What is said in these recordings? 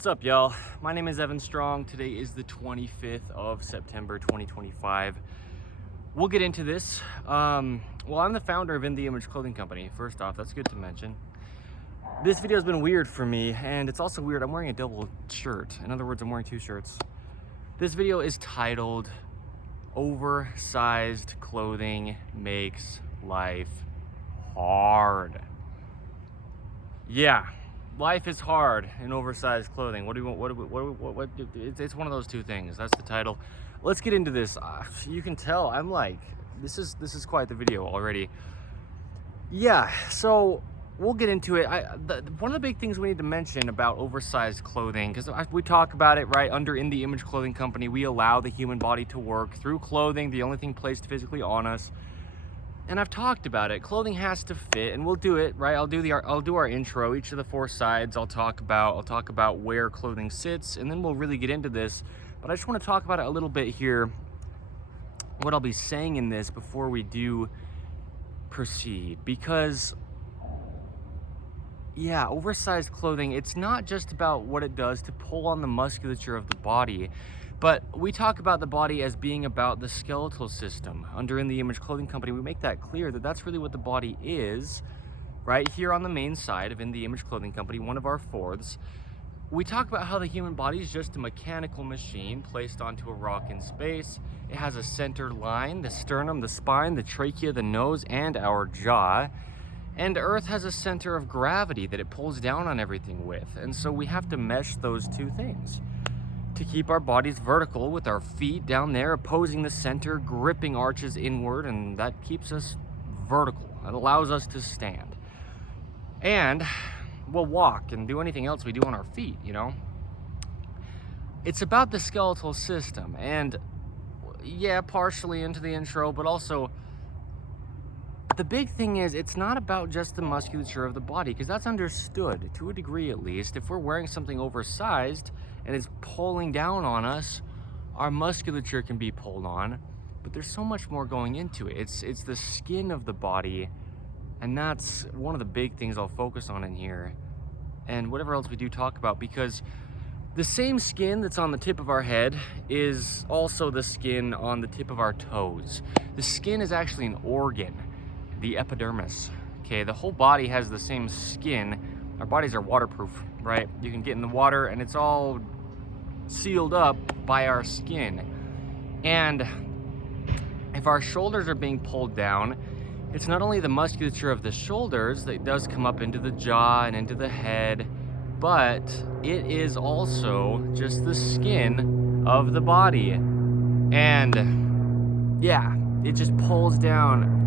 What's up, y'all? My name is Evan Strong. Today is the 25th of September 2025. We'll get into this. I'm the founder of InTheImageClothingCompany. First off, that's good to mention. This video has been weird for me, and it's also weird. I'm wearing a double shirt. In other words, I'm wearing two shirts. This video is titled Oversized Clothing Makes Life Hard. Yeah. Life is hard in oversized clothing. What do you want? It's one of those two things. That's the title. Let's get into this. You can tell I'm like, this is quite the video already. Yeah, so we'll get into it. One of the big things we need to mention about oversized clothing, because we talk about it right under In the Image Clothing Company, we allow the human body to work through clothing, the only thing placed physically on us. And I've talked about it. Clothing has to fit, and we'll do it, right? I'll do our intro, each of the four sides. I'll talk about where clothing sits, and then we'll really get into this. But I just want to talk about it a little bit here, what I'll be saying in this before we do proceed. Because, yeah, oversized clothing, it's not just about what it does to pull on the musculature of the body, but we talk about the body as being about the skeletal system. Under In the Image Clothing Company, we make that clear that that's really what the body is. Right here on the main side of In the Image Clothing Company, one of our fourths, we talk about how the human body is just a mechanical machine placed onto a rock in space. It has a center line, the sternum, the spine, the trachea, the nose, and our jaw. And Earth has a center of gravity that it pulls down on everything with. And so we have to mesh those two things to keep our bodies vertical, with our feet down there opposing the center, gripping arches inward, and that keeps us vertical. It allows us to stand. And we'll walk and do anything else we do on our feet, you know? It's about the skeletal system, and yeah, partially into the intro, but also the big thing is it's not about just the musculature of the body, because that's understood to a degree at least. If we're wearing something oversized and it's pulling down on us, our musculature can be pulled on, but there's so much more going into it. It's the skin of the body, and that's one of the big things I'll focus on in here, and whatever else we do talk about, because the same skin that's on the tip of our head is also the skin on the tip of our toes. The skin is actually an organ, the epidermis. Okay, the whole body has the same skin. Our bodies are waterproof, right? You can get in the water and it's all sealed up by our skin. And if our shoulders are being pulled down, it's not only the musculature of the shoulders that does come up into the jaw and into the head, but it is also just the skin of the body. And yeah, it just pulls down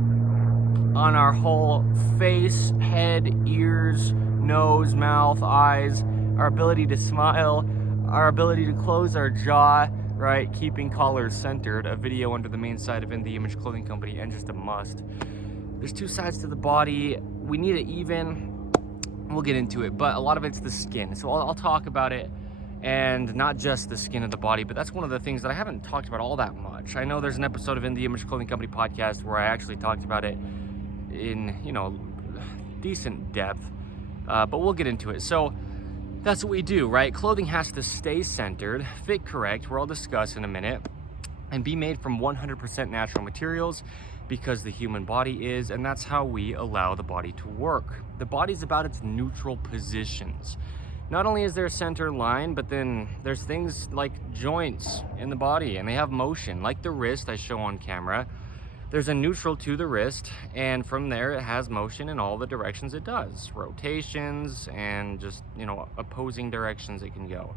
on our whole face, head, ears, nose, mouth, eyes, our ability to smile, our ability to close our jaw, right? Keeping collars centered, a video under the main side of In the Image Clothing Company, and just a must. There's two sides to the body. We need it even. We'll get into it, but a lot of it's the skin. So I'll talk about it, and not just the skin of the body, but that's one of the things that I haven't talked about all that much. I know there's an episode of In the Image Clothing Company podcast where I actually talked about it in, decent depth, but we'll get into it. So that's what we do, right? Clothing has to stay centered, fit correct, where I'll discuss in a minute, and be made from 100% natural materials, because the human body is, and that's how we allow the body to work. The body's about its neutral positions. Not only is there a center line, but then there's things like joints in the body, and they have motion, like the wrist I show on camera. There's a neutral to the wrist, and from there it has motion in all the directions it does. Rotations and just, opposing directions it can go.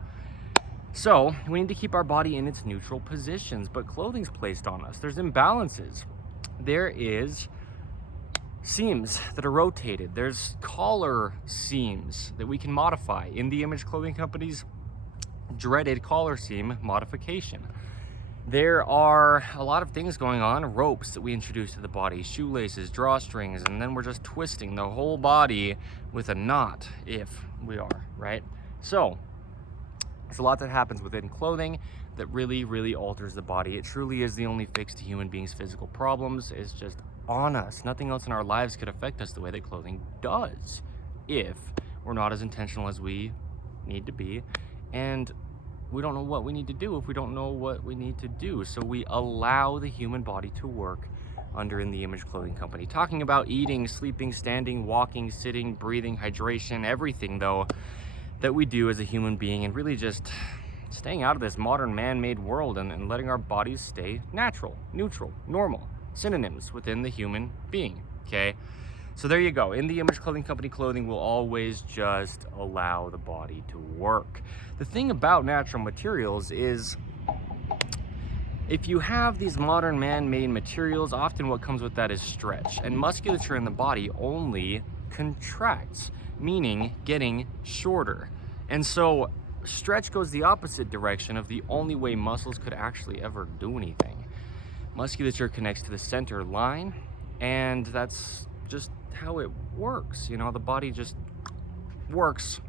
So we need to keep our body in its neutral positions, but clothing's placed on us. There's imbalances. There is seams that are rotated. There's collar seams that we can modify. In the Image Clothing Company's dreaded collar seam modification. There are a lot of things going on, ropes that we introduce to the body, shoelaces, drawstrings, and then we're just twisting the whole body with a knot, if we are, right? So, there's a lot that happens within clothing that really, really alters the body. It truly is the only fix to human beings' physical problems. It's just on us. Nothing else in our lives could affect us the way that clothing does, if we're not as intentional as we need to be, and we don't know what we need to do if we don't know what we need to do. So we allow the human body to work under In the Image Clothing Company. Talking about eating, sleeping, standing, walking, sitting, breathing, hydration, everything though that we do as a human being, and really just staying out of this modern man-made world and letting our bodies stay natural, neutral, normal, synonyms within the human being, okay? So there you go. In the Image Clothing Company clothing will always just allow the body to work. The thing about natural materials is if you have these modern man-made materials, often what comes with that is stretch, and musculature in the body only contracts, meaning getting shorter. And so stretch goes the opposite direction of the only way muscles could actually ever do anything. Musculature connects to the center line, and that's just how it works. You know, the body just works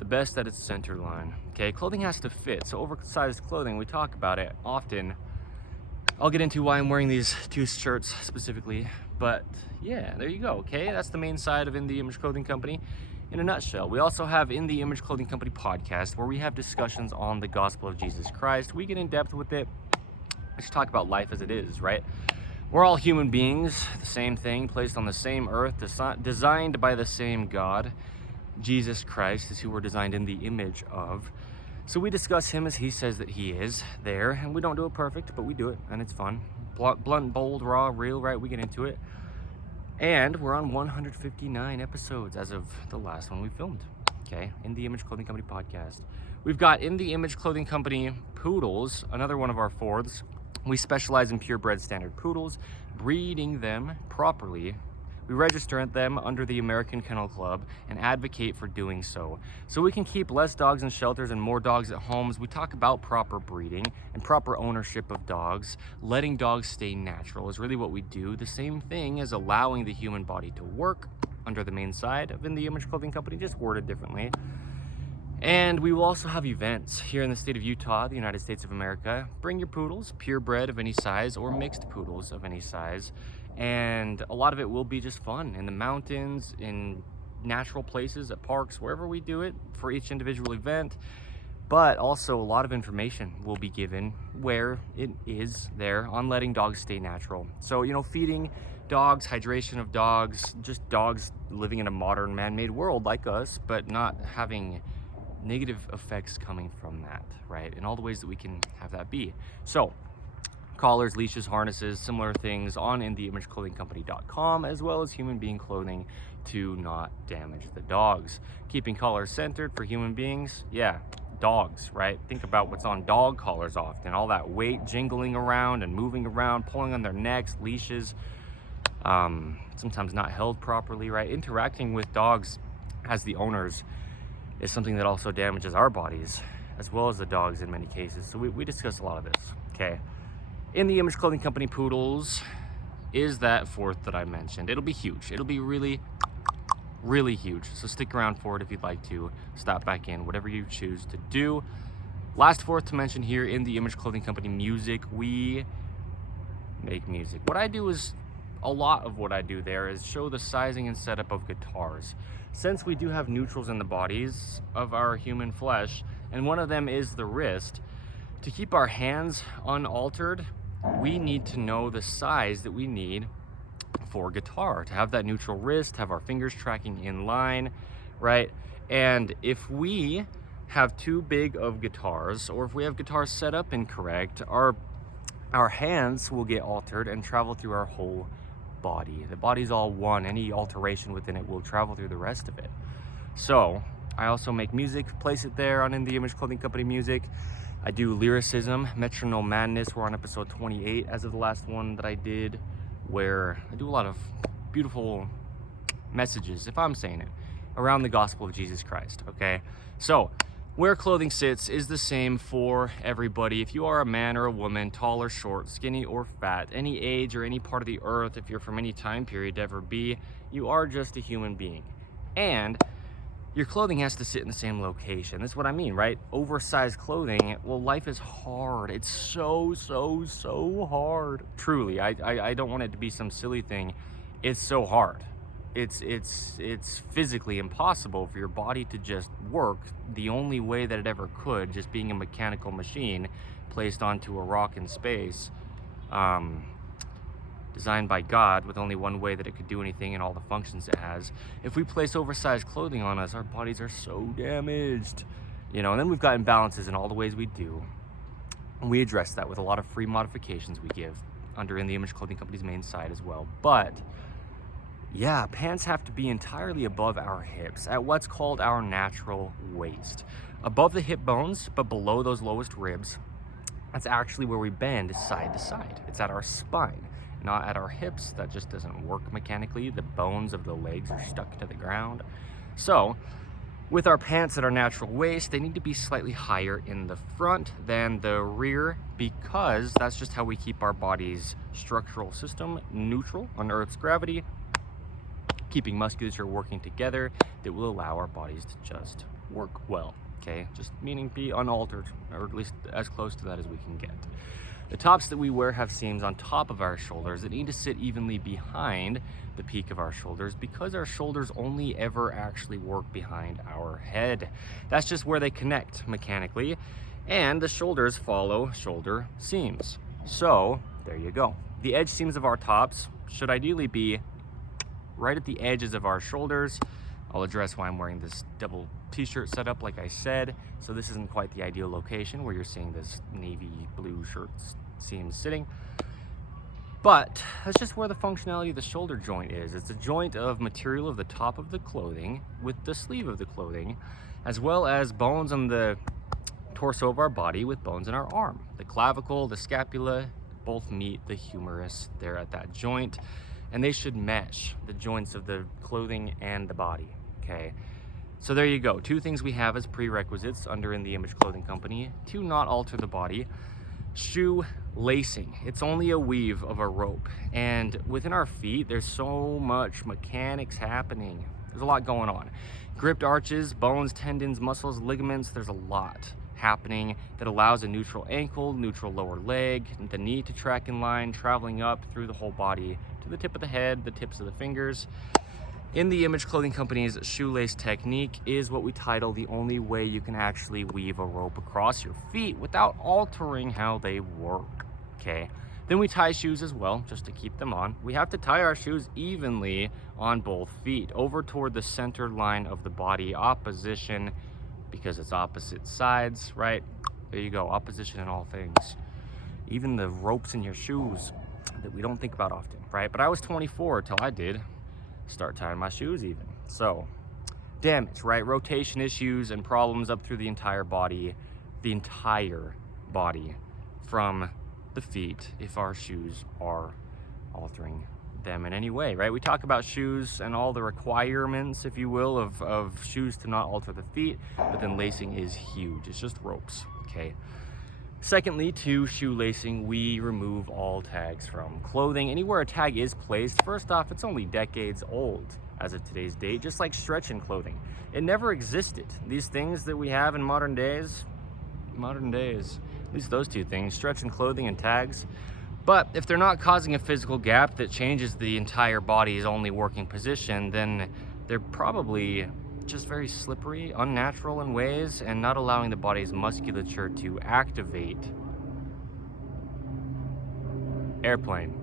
the best at its center line. Okay, clothing has to fit. So oversized clothing, we talk about it often. I'll get into why I'm wearing these two shirts specifically, but yeah, there you go. Okay, that's the main side of In the Image Clothing Company in a nutshell. We also have In the Image Clothing Company podcast, where we have discussions on the gospel of Jesus Christ. We get in depth with it. We just talk about life as it is, right? We're all human beings, the same thing, placed on the same earth, designed by the same God. Jesus Christ is who we're designed in the image of. So we discuss him as he says that he is there, and we don't do it perfect, but we do it, and it's fun. Blunt, bold, raw, real, right? We get into it. And we're on 159 episodes as of the last one we filmed, okay? In the Image Clothing Company podcast. We've got In the Image Clothing Company poodles, another one of our fourths. We specialize in purebred standard poodles, breeding them properly. We register them under the American Kennel Club and advocate for doing so we can keep less dogs in shelters and more dogs at homes. We talk about proper breeding and proper ownership of dogs. Letting dogs stay natural is really what we do. The same thing as allowing the human body to work under the main side of In the Image Clothing Company, just worded differently. And we will also have events here in the state of Utah, the United States of America. Bring your poodles, purebred of any size or mixed poodles of any size. And a lot of it will be just fun in the mountains, in natural places, at parks, wherever we do it for each individual event. But also a lot of information will be given where it is there on letting dogs stay natural. So, you know, feeding dogs, hydration of dogs, just dogs living in a modern man-made world like us, but not having negative effects coming from that, right? And all the ways that we can have that be. So collars, leashes, harnesses, similar things on InTheImageClothingCompany.com, as well as human being clothing to not damage the dogs. Keeping collars centered for human beings, yeah, dogs, right? Think about what's on dog collars often, all that weight jingling around and moving around, pulling on their necks, leashes, sometimes not held properly, right? Interacting with dogs as the owners is something that also damages our bodies as well as the dogs in many cases. So we discuss a lot of this, okay? In the Image Clothing Company poodles is that fourth that I mentioned. It'll be huge. It'll be really, really huge. So stick around for it if you'd like to. Stop back in, whatever you choose to do. Last fourth to mention here, In the Image Clothing Company music, we make music. What I do is, a lot of what I do there is show the sizing and setup of guitars. Since we do have neutrals in the bodies of our human flesh, and one of them is the wrist, to keep our hands unaltered, we need to know the size that we need for guitar, to have that neutral wrist, have our fingers tracking in line, right? And if we have too big of guitars, or if we have guitars set up incorrect, our hands will get altered and travel through our whole body. The body's all one. Any alteration within it will travel through the rest of it. So I also make music, place it there on In the Image Clothing Company music. I do lyricism, metronome madness. We're on episode 28 as of the last one that I did, where I do a lot of beautiful messages, if I'm saying it, around the gospel of Jesus Christ, okay? So where clothing sits is the same for everybody. If you are a man or a woman, tall or short, skinny or fat, any age or any part of the earth, if you're from any time period to ever be, you are just a human being. And your clothing has to sit in the same location. That's what I mean, right? Oversized clothing, well, life is hard. It's so hard. Truly, I don't want it to be some silly thing. It's so hard, it's physically impossible for your body to just work the only way that it ever could, just being a mechanical machine placed onto a rock in space, designed by God with only one way that it could do anything and all the functions it has. If we place oversized clothing on us, our bodies are so damaged, you know. And then we've got imbalances in all the ways we do, and we address that with a lot of free modifications we give under In The Image Clothing Company's main site as well. But yeah, pants have to be entirely above our hips at what's called our natural waist. Above the hip bones, but below those lowest ribs, that's actually where we bend side to side. It's at our spine, not at our hips. That just doesn't work mechanically. The bones of the legs are stuck to the ground. So with our pants at our natural waist, they need to be slightly higher in the front than the rear, because that's just how we keep our body's structural system neutral on Earth's gravity, keeping musculature working together that will allow our bodies to just work well, okay? Just meaning be unaltered, or at least as close to that as we can get. The tops that we wear have seams on top of our shoulders that need to sit evenly behind the peak of our shoulders, because our shoulders only ever actually work behind our head. That's just where they connect mechanically, and the shoulders follow shoulder seams. So there you go. The edge seams of our tops should ideally be right at the edges of our shoulders. I'll address why I'm wearing this double t-shirt setup, like I said. So this isn't quite the ideal location where you're seeing this navy blue shirt seam sitting. But that's just where the functionality of the shoulder joint is. It's a joint of material of the top of the clothing with the sleeve of the clothing, as well as bones on the torso of our body with bones in our arm. The clavicle, the scapula, both meet the humerus there at that joint, and they should mesh, the joints of the clothing and the body, okay? So there you go. Two things we have as prerequisites under In The Image Clothing Company to not alter the body. Shoe lacing. It's only a weave of a rope, and within our feet there's so much mechanics happening. There's a lot going on. Gripped arches, bones, tendons, muscles, ligaments. There's a lot happening that allows a neutral ankle, neutral lower leg, the knee to track in line, traveling up through the whole body to the tip of the head, the tips of the fingers. In The Image Clothing Company's shoelace technique is what we title the only way you can actually weave a rope across your feet without altering how they work, okay? Then we tie shoes as well, just to keep them on. We have to tie our shoes evenly on both feet, over toward the center line of the body, opposition, because it's opposite sides, right? There you go, opposition in all things. Even the ropes in your shoes that we don't think about often, right? But I was 24 till I did start tying my shoes even. So damage, right? Rotation issues and problems up through the entire body from the feet if our shoes are altering them in any way, right? We talk about shoes and all the requirements, if you will, of shoes to not alter the feet, but then lacing is huge. It's just ropes, okay? Secondly, to shoe lacing, we remove all tags from clothing. Anywhere a tag is placed, first off, it's only decades old as of today's date, just like stretch in clothing. It never existed. These things that we have in modern days, at least those two things, stretch in clothing and tags. But if they're not causing a physical gap that changes the entire body's only working position, then they're probably just very slippery, unnatural in ways, and not allowing the body's musculature to activate. Airplane.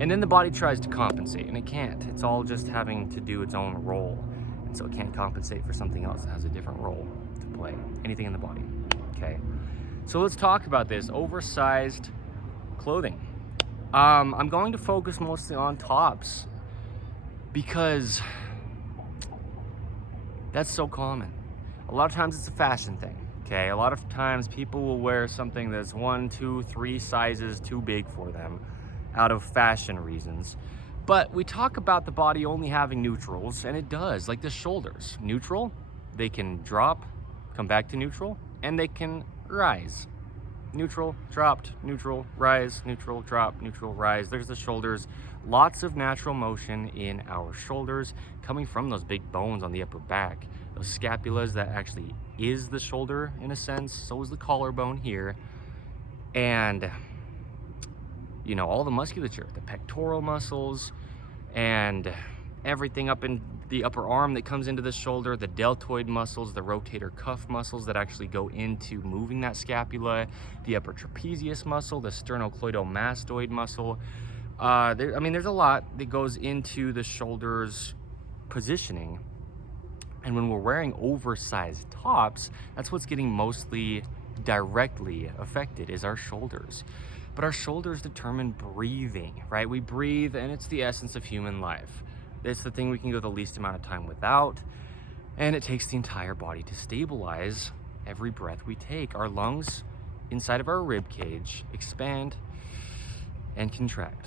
And then the body tries to compensate, and it can't. It's all just having to do its own role. And so it can't compensate for something else that has a different role to play. Anything in the body, okay? So let's talk about this oversized clothing. I'm going to focus mostly on tops because that's so common. A lot of times it's a fashion thing, okay? A lot of times people will wear something that's 1, 2, 3 sizes too big for them out of fashion reasons. But we talk about the body only having neutrals, and it does, like the shoulders. Neutral, they can drop, come back to neutral, and they can rise. Neutral, dropped, neutral, rise, neutral, drop, neutral, rise. There's the shoulders. Lots of natural motion in our shoulders coming from those big bones on the upper back. Those scapulas, that actually is the shoulder in a sense. So is the collarbone here. And, you know, all the musculature, the pectoral muscles, and everything up in the upper arm that comes into the shoulder, the deltoid muscles, the rotator cuff muscles that actually go into moving that scapula, the upper trapezius muscle, the sternocleidomastoid muscle. There's a lot that goes into the shoulder's positioning. And when we're wearing oversized tops, that's what's getting mostly directly affected, is our shoulders. But our shoulders determine breathing, right? We breathe, and it's the essence of human life. It's the thing we can go the least amount of time without, and it takes the entire body to stabilize every breath we take. Our lungs inside of our rib cage expand and contract,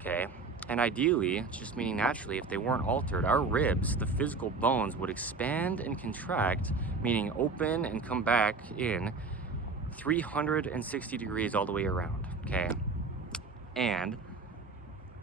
okay? And ideally, just meaning naturally, if they weren't altered, our ribs, the physical bones, would expand and contract, meaning open and come back in 360 degrees all the way around, okay? And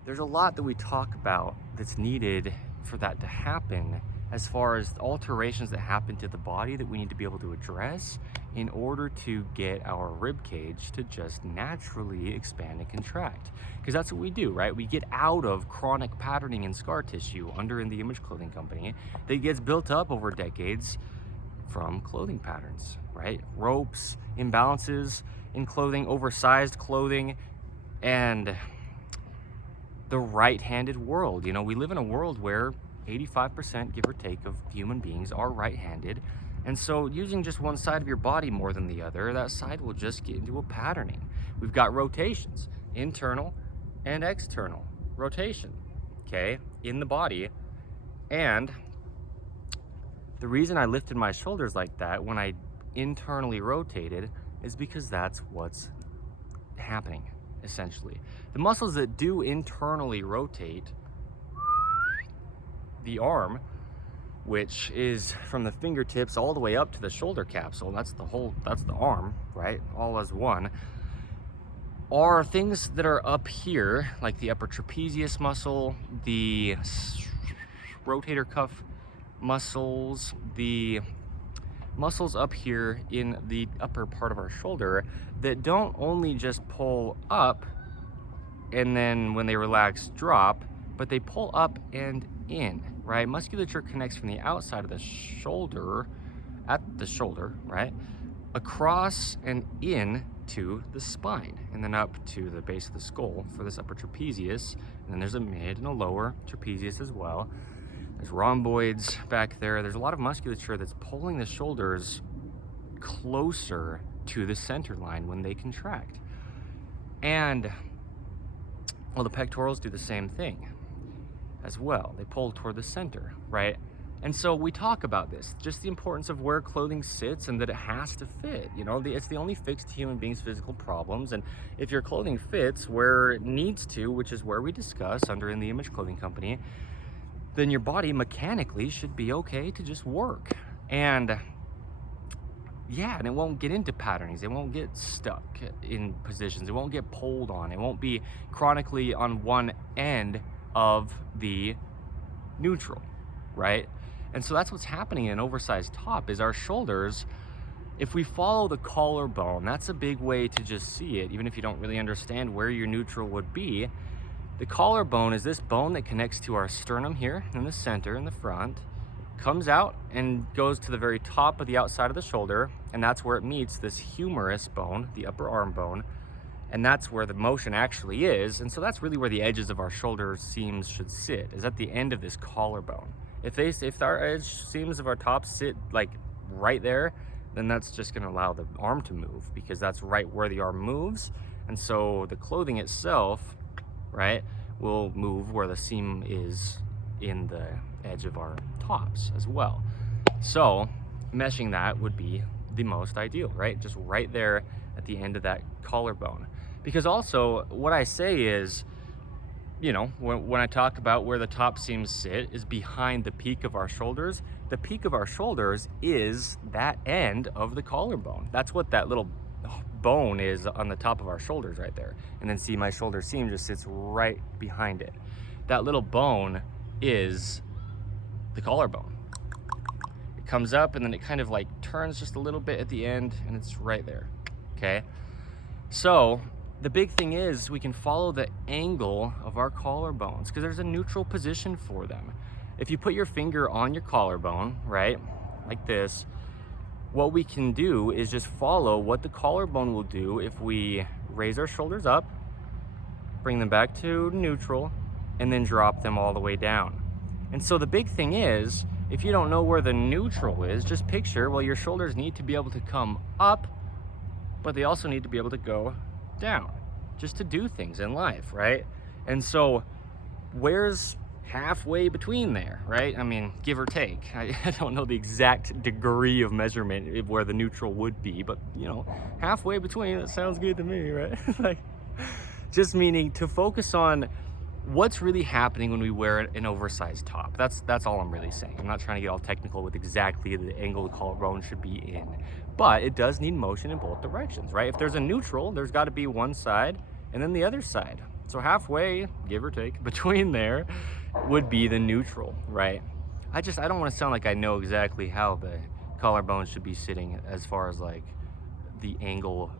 there's a lot that we talk about that's needed for that to happen, as far as alterations that happen to the body that we need to be able to address in order to get our rib cage to just naturally expand and contract. Because that's what we do, right? We get out of chronic patterning and scar tissue under In The Image Clothing Company that gets built up over decades from clothing patterns, right? Ropes, imbalances in clothing, oversized clothing, and the right-handed world. You know, we live in a world where 85%, give or take, of human beings are right-handed. And so using just one side of your body more than the other, that side will just get into a patterning. We've got rotations, internal and external rotation, okay, in the body. And the reason I lifted my shoulders like that when I internally rotated is because that's what's happening, essentially. The muscles that do internally rotate the arm, which is from the fingertips all the way up to the shoulder capsule, that's the arm, right, all as one, are things that are up here, like the upper trapezius muscle, the rotator cuff muscles, the muscles up here in the upper part of our shoulder that don't only just pull up and then when they relax drop, but they pull up and in, right? Musculature connects from the outside of the shoulder, at the shoulder, right, across and in to the spine, and then up to the base of the skull for this upper trapezius. And then there's a mid and a lower trapezius as well. There's rhomboids back there. There's a lot of musculature that's pulling the shoulders closer to the center line when they contract. And well, the pectorals do the same thing as well. They pull toward the center, right? And so we talk about this, just the importance of where clothing sits and that it has to fit. You know, it's the only fix to human beings' physical problems. And if your clothing fits where it needs to, which is where we discuss under In The Image Clothing Company, then your body mechanically should be okay to just work. And yeah, and it won't get into patternings. It won't get stuck in positions. It won't get pulled on. It won't be chronically on one end of the neutral, right? And so that's what's happening in an oversized top, is our shoulders, if we follow the collarbone, that's a big way to just see it, even if you don't really understand where your neutral would be. The collarbone is this bone that connects to our sternum here in the center, in the front, comes out and goes to the very top of the outside of the shoulder, and that's where it meets this humerus bone, the upper arm bone, and that's where the motion actually is. And so that's really where the edges of our shoulder seams should sit, is at the end of this collarbone. If our edge seams of our top sit like right there, then that's just going to allow the arm to move, because that's right where the arm moves. And so the clothing itself, right, will move where the seam is in the edge of our tops as well. So meshing that would be the most ideal, right? Just right there at the end of that collarbone. Because also what I say is, you know, when I talk about where the top seams sit is behind the peak of our shoulders. The peak of our shoulders is that end of the collarbone. That's what that little bone is on the top of our shoulders right there. And then see, my shoulder seam just sits right behind it. That little bone is the collarbone. It comes up and then it kind of like turns just a little bit at the end, and it's right there, okay? So the big thing is we can follow the angle of our collarbones because there's a neutral position for them. If you put your finger on your collarbone, right, like this, what we can do is just follow what the collarbone will do if we raise our shoulders up, bring them back to neutral, and then drop them all the way down. And so the big thing is, if you don't know where the neutral is, just picture, well, your shoulders need to be able to come up, but they also need to be able to go down, just to do things in life, right? And so where's halfway between there, right? I mean, give or take. I don't know the exact degree of measurement of where the neutral would be, but you know, halfway between, that sounds good to me, right? Like, just meaning to focus on what's really happening when we wear an oversized top. That's all I'm really saying. I'm not trying to get all technical with exactly the angle the collarbone should be in, but it does need motion in both directions, right? If there's a neutral, there's got to be one side and then the other side. So halfway, give or take, between there would be the neutral, right? I don't want to sound like I know exactly how the collarbone should be sitting as far as like the angle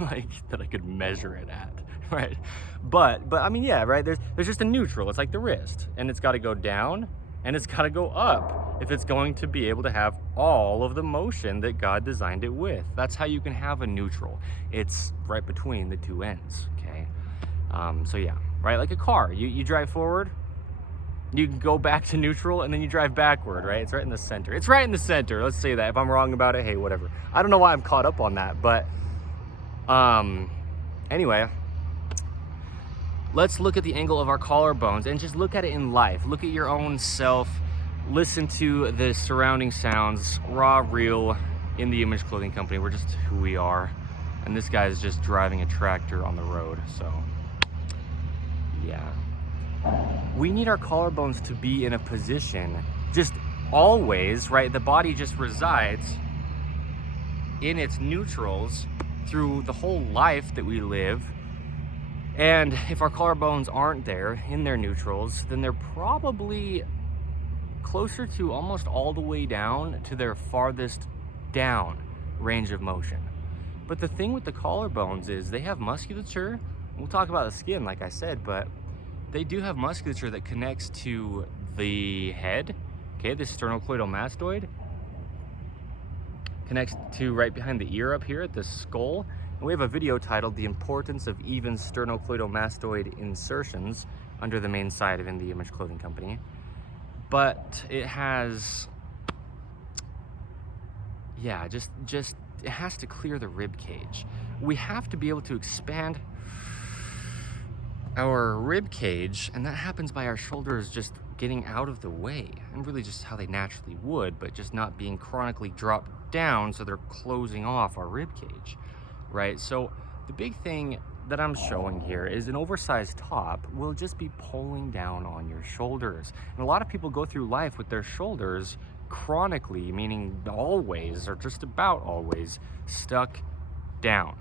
like that I could measure it at, right? But I mean, yeah, right, there's just a neutral. It's like the wrist, and it's got to go down and it's got to go up if it's going to be able to have all of the motion that God designed it with. That's how you can have a neutral. It's right between the two ends, okay? So yeah, right, like a car, you drive forward, you can go back to neutral, and then you drive backward, right? It's right in the center. It's right in the center, let's say that. If I'm wrong about it, hey, whatever. I don't know why I'm caught up on that, but anyway, let's look at the angle of our collarbones and just look at it in life. Look at your own self, listen to the surrounding sounds, raw, real, in the Image Clothing Company. We're just who we are. And this guy is just driving a tractor on the road, so yeah. We need our collarbones to be in a position, just always, right? The body just resides in its neutrals through the whole life that we live. And if our collarbones aren't there in their neutrals, then they're probably closer to almost all the way down to their farthest down range of motion. But the thing with the collarbones is they have musculature. We'll talk about the skin, like I said, but they do have musculature that connects to the head, okay, the sternocleidomastoid, connects to right behind the ear up here at the skull. And we have a video titled The Importance of Even Sternocleidomastoid Insertions under the main site of In the Image Clothing Company. But it has, yeah, just it has to clear the rib cage. We have to be able to expand our rib cage, and that happens by our shoulders just getting out of the way, and really just how they naturally would, but just not being chronically dropped down so they're closing off our rib cage, right? So the big thing that I'm showing here is an oversized top will just be pulling down on your shoulders. And a lot of people go through life with their shoulders chronically, meaning always, or just about always, stuck down.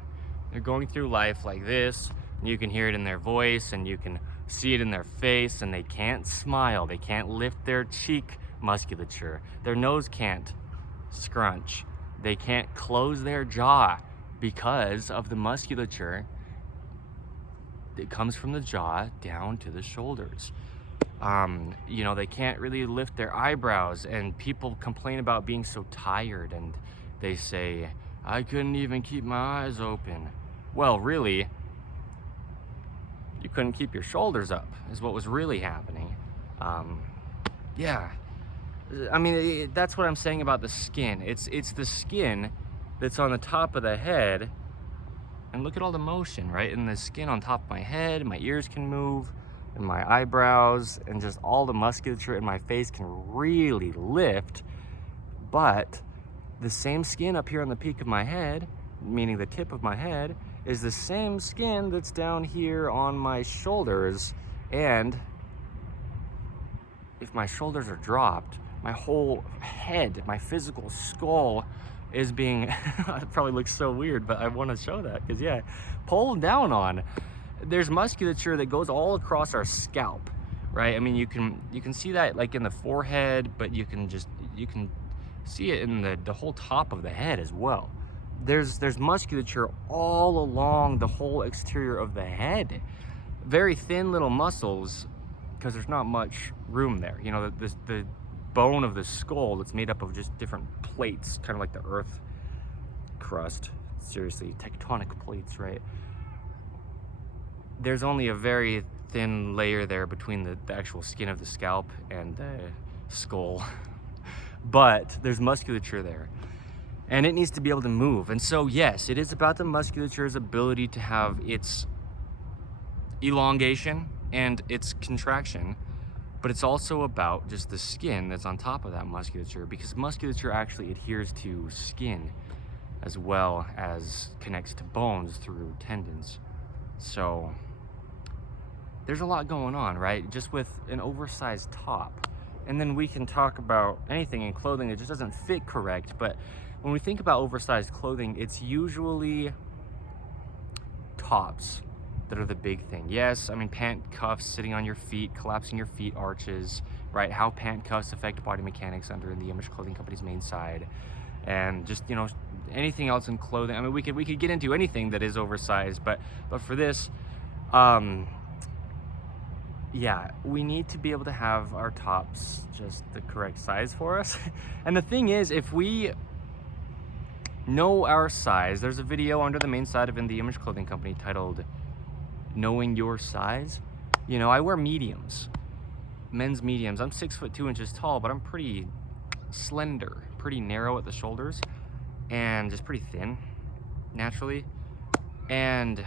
They're going through life like this, and you can hear it in their voice, and you can see it in their face, and they can't smile, they can't lift their cheek musculature, their nose can't scrunch, they can't close their jaw because of the musculature that comes from the jaw down to the shoulders. You know, they can't really lift their eyebrows, and people complain about being so tired, and they say, I couldn't even keep my eyes open. Well, really, you couldn't keep your shoulders up is what was really happening. Yeah, I mean, that's what I'm saying about the skin. It's the skin that's on the top of the head, and look at all the motion, right? And the skin on top of my head, my ears can move, and my eyebrows, and just all the musculature in my face can really lift. But the same skin up here on the peak of my head, meaning the tip of my head, is the same skin that's down here on my shoulders. And if my shoulders are dropped, my whole head, my physical skull is being, it probably looks so weird, but I want to show that because, yeah, pulled down on. There's musculature that goes all across our scalp, right? I mean, you can see that like in the forehead, but you can see it in the whole top of the head as well. there's musculature all along the whole exterior of the head. Very thin little muscles, because there's not much room there. You know, the bone of the skull that's made up of just different plates, kind of like the earth crust. Seriously, tectonic plates, right? There's only a very thin layer there between the actual skin of the scalp and the skull. But there's musculature there, and it needs to be able to move. And so yes, it is about the musculature's ability to have its elongation and its contraction, but it's also about just the skin that's on top of that musculature, because musculature actually adheres to skin as well as connects to bones through tendons. So there's a lot going on, right? Just with an oversized top. And then we can talk about anything in clothing that just doesn't fit correct. But when we think about oversized clothing, it's usually tops that are the big thing. Yes, I mean, pant cuffs sitting on your feet, collapsing your feet arches, right? How pant cuffs affect body mechanics under the Image Clothing Company's main side. And just, you know, anything else in clothing. I mean, we could get into anything that is oversized, but for this, yeah, we need to be able to have our tops just the correct size for us. And the thing is, if we know our size, there's a video under the main side of the Image Clothing Company titled Knowing Your Size. You know, I wear mediums, men's mediums. I'm 6'2" tall, but I'm pretty slender, pretty narrow at the shoulders, and just pretty thin naturally. And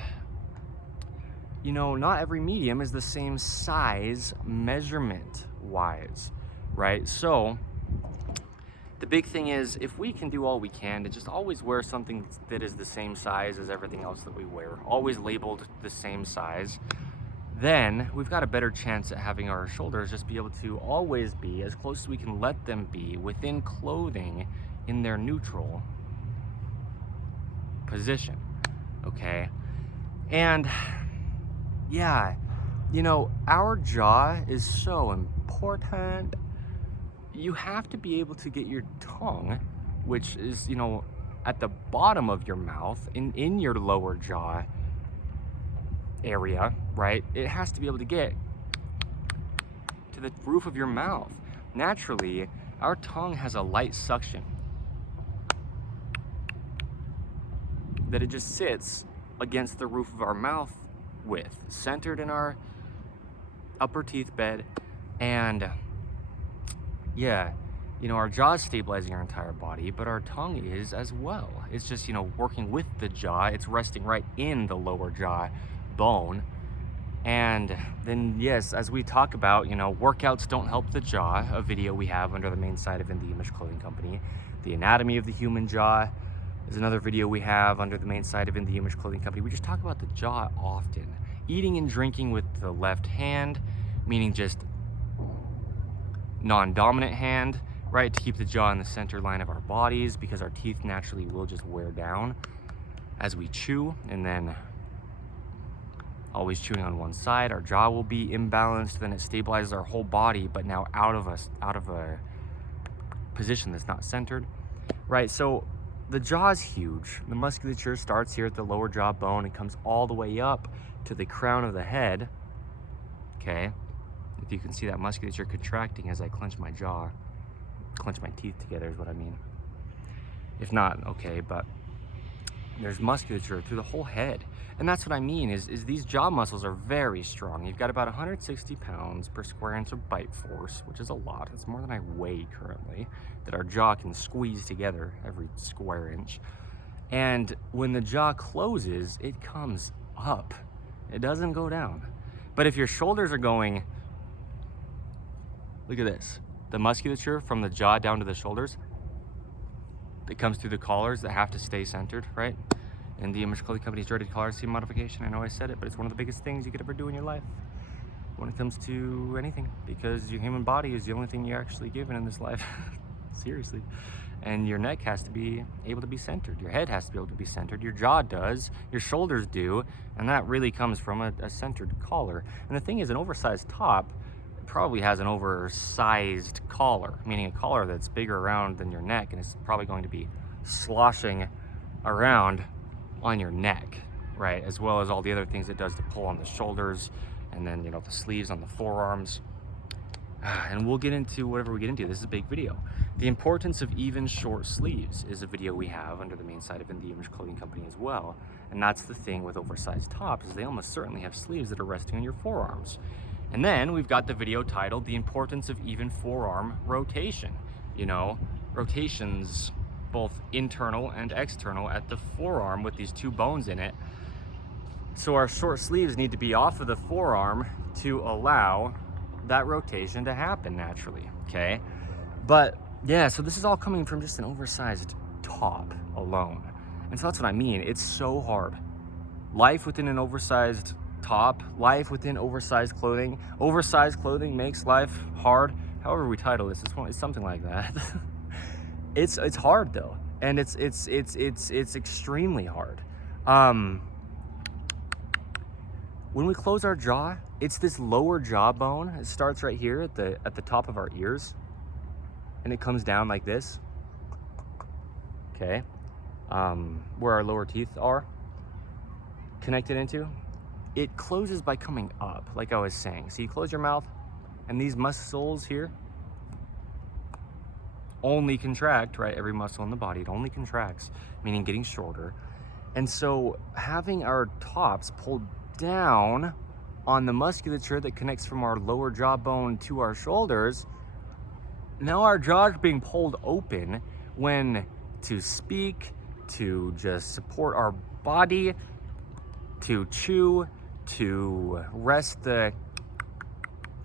you know, not every medium is the same size measurement wise, right? So the big thing is, if we can do all we can to just always wear something that is the same size as everything else that we wear, always labeled the same size, then we've got a better chance at having our shoulders just be able to always be as close as we can let them be within clothing in their neutral position, okay? And yeah, you know, our jaw is so important. You have to be able to get your tongue, which is, you know, at the bottom of your mouth, in your lower jaw area, right? It has to be able to get to the roof of your mouth. Naturally, our tongue has a light suction that it just sits against the roof of our mouth with, centered in our upper teeth bed. And yeah, you know, our jaw is stabilizing our entire body, but our tongue is as well. It's just, you know, working with the jaw. It's resting right in the lower jaw bone. And then yes, as we talk about, you know, workouts don't help the jaw, a video we have under the main side of the Image Clothing Company. The anatomy of the human jaw is another video we have under the main side of the Image Clothing Company. We just talk about the jaw often. Eating and drinking with the left hand, meaning just non-dominant hand, right? To keep the jaw in the center line of our bodies, because our teeth naturally will just wear down as we chew, and then always chewing on one side, our jaw will be imbalanced, then it stabilizes our whole body, but now out of a position that's not centered, right? So the jaw is huge. The musculature starts here at the lower jaw bone and comes all the way up to the crown of the head, okay? If you can see that musculature contracting as I clench my jaw, clench my teeth together is what I mean. If not, okay, but there's musculature through the whole head. And that's what I mean, is these jaw muscles are very strong. You've got about 160 pounds per square inch of bite force, which is a lot. It's more than I weigh currently, that our jaw can squeeze together every square inch. And when the jaw closes, it comes up. It doesn't go down. But if your shoulders are going, look at this, the musculature from the jaw down to the shoulders, that comes through the collars that have to stay centered, right? And the Image Clothing Company's dreaded collar seam modification. I know I said it, but it's one of the biggest things you could ever do in your life when it comes to anything, because your human body is the only thing you're actually given in this life. Seriously. And your neck has to be able to be centered. Your head has to be able to be centered. Your jaw does. Your shoulders do. And that really comes from a centered collar. And the thing is, an oversized top probably has an oversized collar, meaning a collar that's bigger around than your neck, and it's probably going to be sloshing around on your neck, right? As well as all the other things it does to pull on the shoulders, and then, you know, the sleeves on the forearms. And we'll get into whatever we get into. This is a big video. The importance of even short sleeves is a video we have under the main site of In The Image Clothing Company as well. And that's the thing with oversized tops, is they almost certainly have sleeves that are resting on your forearms. And then we've got the video titled The Importance of Even Forearm Rotation. You know, rotations both internal and external at the forearm with these two bones in it. So our short sleeves need to be off of the forearm to allow that rotation to happen naturally, okay? But yeah, so this is all coming from just an oversized top alone. And so that's what I mean. It's so hard. Life within an oversized top, life within oversized clothing. Oversized clothing makes life hard. However we title this, it's something like that. It's hard though, and it's extremely hard. When we close our jaw, it's this lower jawbone. It starts right here at the top of our ears, and it comes down like this. Okay, where our lower teeth are connected into. It closes by coming up, like I was saying. So you close your mouth, and these muscles here only contract, right? Every muscle in the body, it only contracts, meaning getting shorter. And so having our tops pulled down on the musculature that connects from our lower jawbone to our shoulders, now our jaw is being pulled open when to speak, to just support our body, to chew, to rest the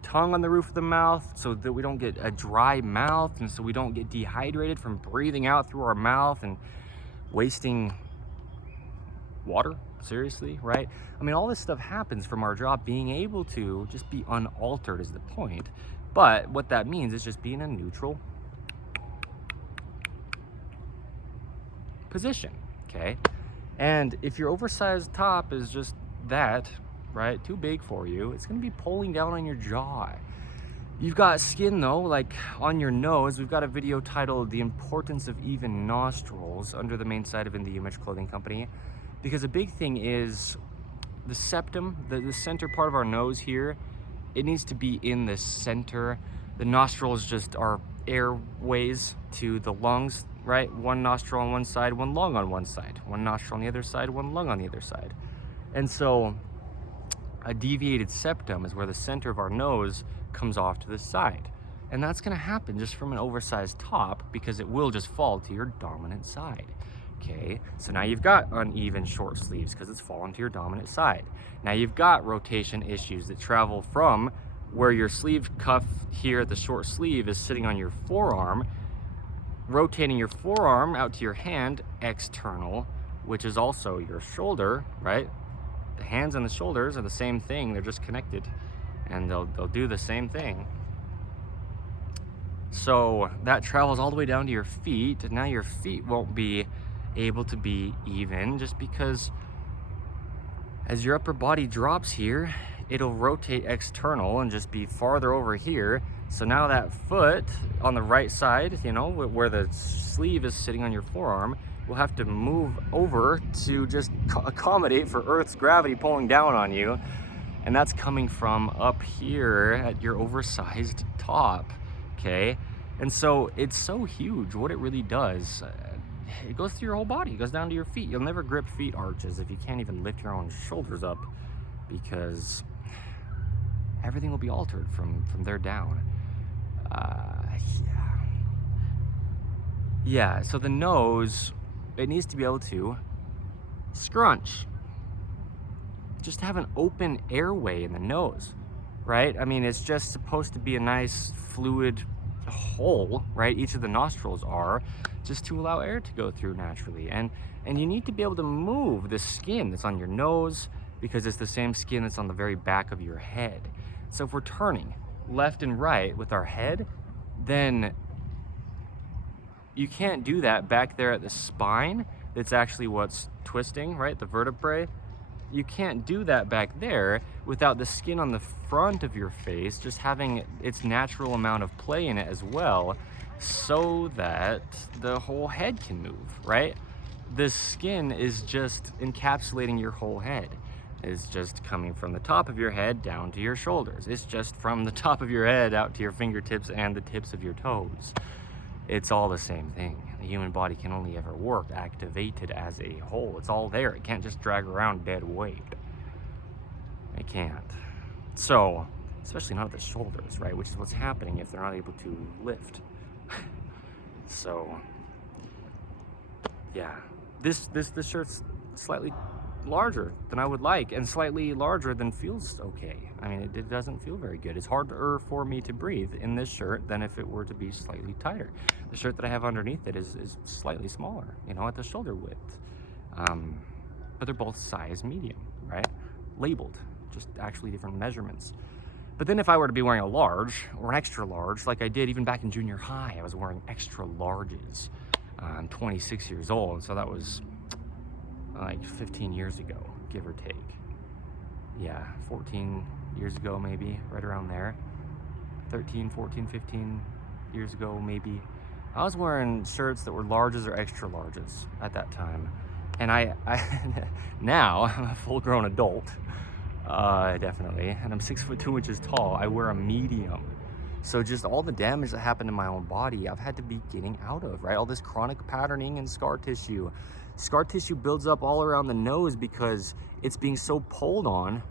tongue on the roof of the mouth so that we don't get a dry mouth, and so we don't get dehydrated from breathing out through our mouth and wasting water, seriously, right? I mean, all this stuff happens from our jaw being able to just be unaltered is the point. But what that means is just being in a neutral position, okay? And if your oversized top is just that, right, too big for you, it's gonna be pulling down on your jaw. You've got skin though, like on your nose. We've got a video titled The Importance of Even Nostrils under the main site of In The Image Clothing Company. Because a big thing is the septum, the center part of our nose here, it needs to be in the center. The nostrils just are airways to the lungs, right? One nostril on one side, one lung on one side. One nostril on the other side, one lung on the other side. And so a deviated septum is where the center of our nose comes off to the side. And that's gonna happen just from an oversized top because it will just fall to your dominant side. Okay, so now you've got uneven short sleeves because it's fallen to your dominant side. Now you've got rotation issues that travel from where your sleeve cuff here at the short sleeve is sitting on your forearm, rotating your forearm out to your hand external, which is also your shoulder, right? The hands and the shoulders are the same thing, they're just connected, and they'll do the same thing. So that travels all the way down to your feet, and now your feet won't be able to be even just because as your upper body drops here, it'll rotate external and just be farther over here. So now that foot on the right side, you know, where the sleeve is sitting on your forearm, will have to move over to just accommodate for Earth's gravity pulling down on you. And that's coming from up here at your oversized top, okay? And so it's so huge what it really does. It goes through your whole body, it goes down to your feet. You'll never grip feet arches if you can't even lift your own shoulders up, because everything will be altered from there down. Yeah, so the nose, it needs to be able to scrunch. Just have an open airway in the nose, right? I mean, it's just supposed to be a nice fluid hole, right? Each of the nostrils are, just to allow air to go through naturally. And you need to be able to move the skin that's on your nose because it's the same skin that's on the very back of your head. So if we're turning left and right with our head, then you can't do that back there at the spine. That's actually what's twisting, right? The vertebrae. You can't do that back there without the skin on the front of your face just having its natural amount of play in it as well, so that the whole head can move, right? this skin is just encapsulating your whole head. It's just coming from the top of your head down to your shoulders. It's just from the top of your head out to your fingertips and the tips of your toes. It's all the same thing. The human body can only ever work activated as a whole. It's all there. It can't just drag around dead weight. It can't. So, especially not at the shoulders, right? Which is what's happening if they're not able to lift. So, yeah. This shirt's slightly larger than I would like, and slightly larger than feels okay. I mean, it doesn't feel very good. It's harder for me to breathe in this shirt than if it were to be slightly tighter. The shirt that I have underneath it is slightly smaller, you know, at the shoulder width. But they're both size medium, right? Labeled, just actually different measurements. But then if I were to be wearing a large or an extra large, like I did even back in junior high, I was wearing extra larges. I'm 26 years old, so that was like 15 years ago, give or take. Yeah, 14 years ago maybe, right around there. 13, 14, 15 years ago maybe. I was wearing shirts that were larges or extra larges at that time. And I now I'm a full-grown adult, definitely, and I'm 6'2" tall. I wear a medium. So just all the damage that happened to my own body, I've had to be getting out of, right? All this chronic patterning and scar tissue. Scar tissue builds up all around the nose because it's being so pulled on.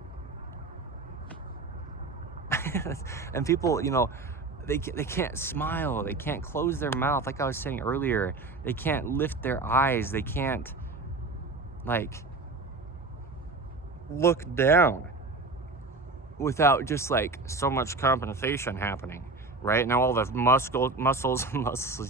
And people, you know, they can't smile. They can't close their mouth. Like I was saying earlier, they can't lift their eyes. They can't, like, look down without just like so much compensation happening, right? Now all the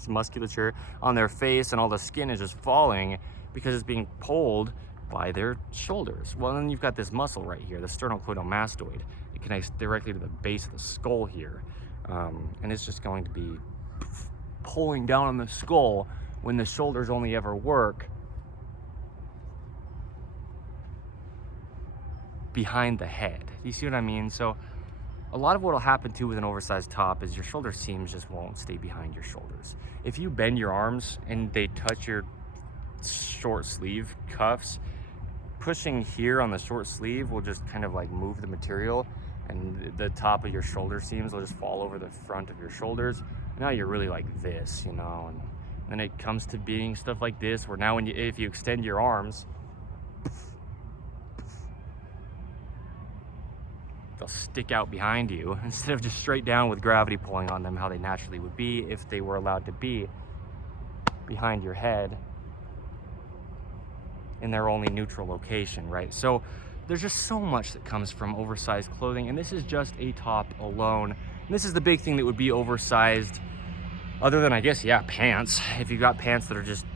musculature on their face and all the skin is just falling because it's being pulled by their shoulders. Well, then you've got this muscle right here, the sternocleidomastoid. It connects directly to the base of the skull here. And it's just going to be pulling down on the skull when the shoulders only ever work behind the head. You see what I mean? So a lot of what will happen too with an oversized top is your shoulder seams just won't stay behind your shoulders. If you bend your arms and they touch your short sleeve cuffs, pushing here on the short sleeve will just kind of like move the material, and the top of your shoulder seams will just fall over the front of your shoulders. Now you're really like this, you know, and then it comes to being stuff like this, where now if you extend your arms, they'll stick out behind you instead of just straight down with gravity pulling on them how they naturally would be if they were allowed to be behind your head in their only neutral location, right? So there's just so much that comes from oversized clothing, and this is just a top alone. And this is the big thing that would be oversized, other than, I guess, yeah, pants. If you've got pants that are just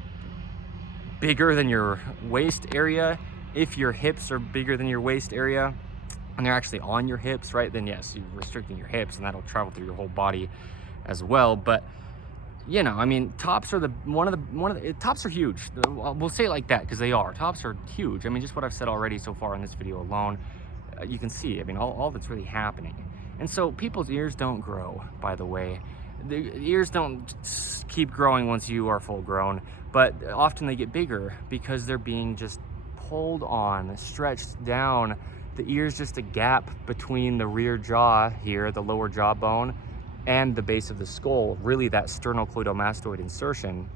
bigger than your waist area, if your hips are bigger than your waist area, and they're actually on your hips, right, then yes, you're restricting your hips, and that'll travel through your whole body as well. But you know, I mean, tops are tops are huge. We'll say it like that because they are. Tops are huge. I mean, just what I've said already so far in this video alone, you can see, I mean, all that's really happening. And so people's ears don't grow, by the way. The ears don't keep growing once you are full grown, but often they get bigger because they're being just pulled on, stretched down. The ear's just a gap between the rear jaw here, the lower jawbone, and the base of the skull, really that sternocleidomastoid insertion.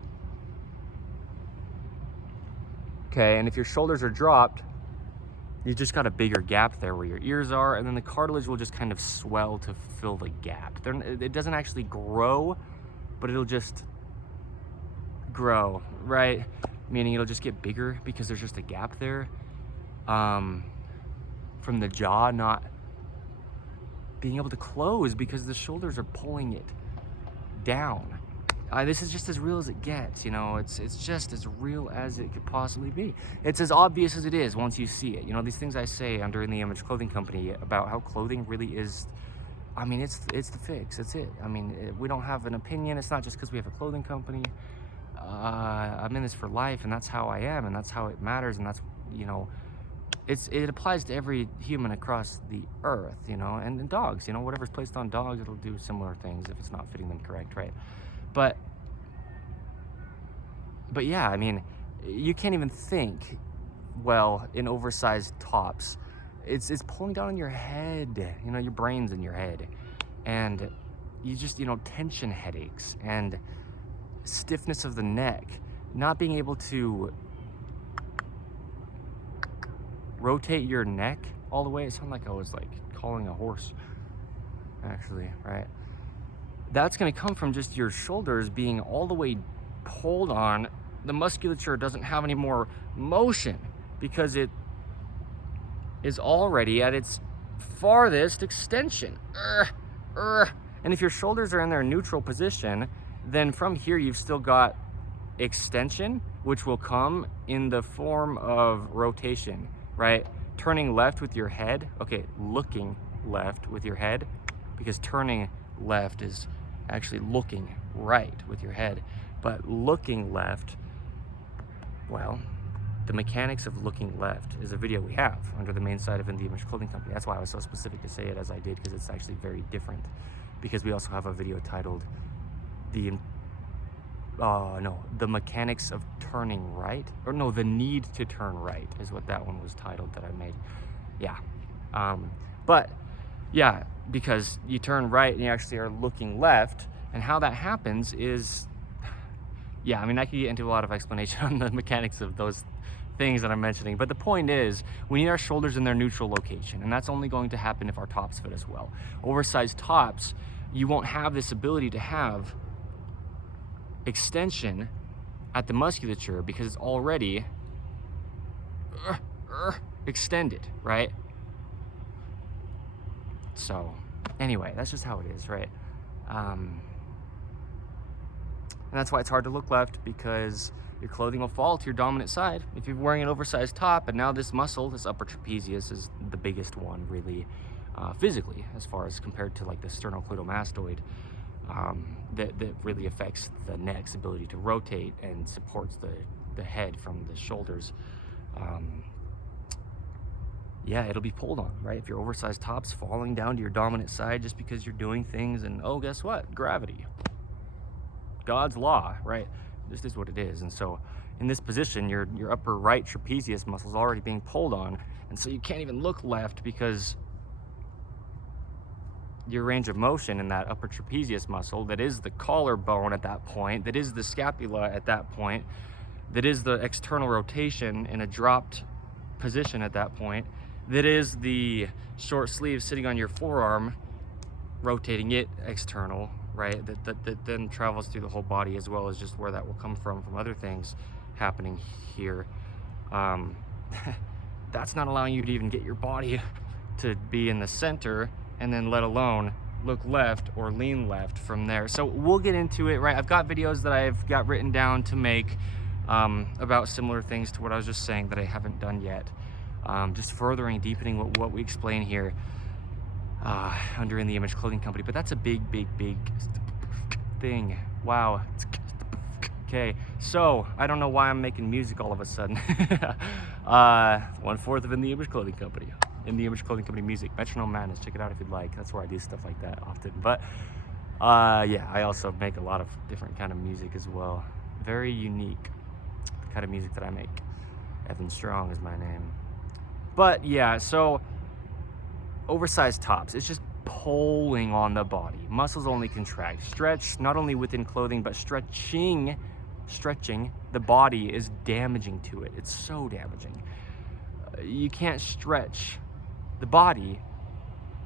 Okay, and if your shoulders are dropped, you just got a bigger gap there where your ears are, and then the cartilage will just kind of swell to fill the gap. It doesn't actually grow, but it'll just grow, right? Meaning it'll just get bigger because there's just a gap there from the jaw not being able to close because the shoulders are pulling it down. This is just as real as it gets, you know. It's just as real as it could possibly be. It's as obvious as it is once you see it. You know, these things I say under In The Image Clothing Company about how clothing really is, I mean, it's the fix. It's it. I mean, we don't have an opinion. It's not just because we have a clothing company. I'm in this for life, and that's how I am, and that's how it matters, and that's, you know, it applies to every human across the earth, you know, and dogs, you know, whatever's placed on dogs, it'll do similar things if it's not fitting them correct, right? But yeah, I mean, you can't even think well in oversized tops. It's pulling down on your head, you know, your brain's in your head, and you just, you know, tension headaches and stiffness of the neck, not being able to rotate your neck all the way. It sounded like I was like calling a horse, actually, right? That's going to come from just your shoulders being all the way pulled on. The musculature doesn't have any more motion because it is already at its farthest extension. And if your shoulders are in their neutral position, then from here you've still got extension, which will come in the form of rotation, right? Turning left with your head. Okay, looking left with your head, because turning left is actually looking right with your head. But looking left, well, the mechanics of looking left is a video we have under the main site of In The Image Clothing Company. That's why I was so specific to say it as I did, because it's actually very different. Because we also have a video titled the mechanics of turning right, or no, the need to turn right is what that one was titled that I made. Yeah, but yeah, because you turn right and you actually are looking left, and how that happens is, yeah, I mean, I could get into a lot of explanation on the mechanics of those things that I'm mentioning, but the point is we need our shoulders in their neutral location, and that's only going to happen if our tops fit as well. Oversized tops, you won't have this ability to have extension at the musculature because it's already extended, right? So anyway, that's just how it is, right? And that's why it's hard to look left, because your clothing will fall to your dominant side. If you're wearing an oversized top, and now this muscle, this upper trapezius, is the biggest one really physically, as far as compared to like the sternocleidomastoid, that really affects the neck's ability to rotate and supports the head from the shoulders. Yeah, it'll be pulled on, right? If your oversized top's falling down to your dominant side just because you're doing things, and oh, guess what? Gravity. God's law, right? This is what it is. And so in this position, your upper right trapezius muscle is already being pulled on, and so you can't even look left because your range of motion in that upper trapezius muscle, that is the collarbone at that point, that is the scapula at that point, that is the external rotation in a dropped position at that point, that is the short sleeve sitting on your forearm, rotating it external, right? That then travels through the whole body, as well as just where that will come from other things happening here. That's not allowing you to even get your body to be in the center, and then let alone look left or lean left from there. So we'll get into it, right? I've got videos that I've got written down to make about similar things to what I was just saying that I haven't done yet. Just furthering, deepening what we explain here under In The Image Clothing Company. But that's a big thing. Wow. Okay, so I don't know why I'm making music all of a sudden. 1/4 of In The Image Clothing Company. In The Image Clothing Company music. Metronome Madness. Check it out if you'd like. That's where I do stuff like that often. But yeah, I also make a lot of different kind of music as well. Very unique, the kind of music that I make. Evan Strong is my name. But yeah, so oversized tops, it's just pulling on the body. Muscles only contract. Stretch, not only within clothing, but stretching the body is damaging to it. It's so damaging. You can't stretch the body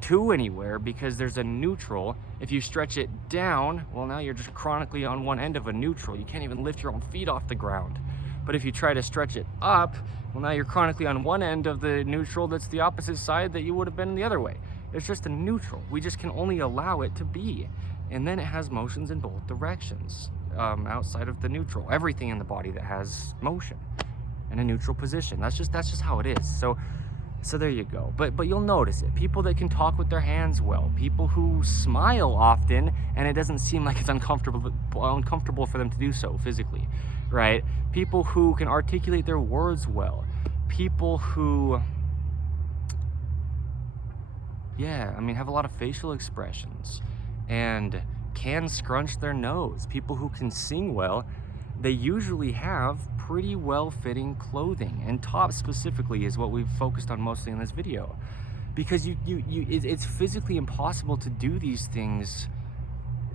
to anywhere because there's a neutral. If you stretch it down, well, now you're just chronically on one end of a neutral. You can't even lift your own feet off the ground. But if you try to stretch it up, well, now you're chronically on one end of the neutral that's the opposite side that you would have been the other way. It's just a neutral. We just can only allow it to be. And then it has motions in both directions outside of the neutral. Everything in the body that has motion in a neutral position. That's just how it is. So there you go. But you'll notice it. People that can talk with their hands well, people who smile often and it doesn't seem like it's uncomfortable for them to do so physically, right? People who can articulate their words well, people who, yeah, I mean, have a lot of facial expressions and can scrunch their nose. People who can sing well, they usually have pretty well-fitting clothing, and tops specifically is what we've focused on mostly in this video, because it's physically impossible to do these things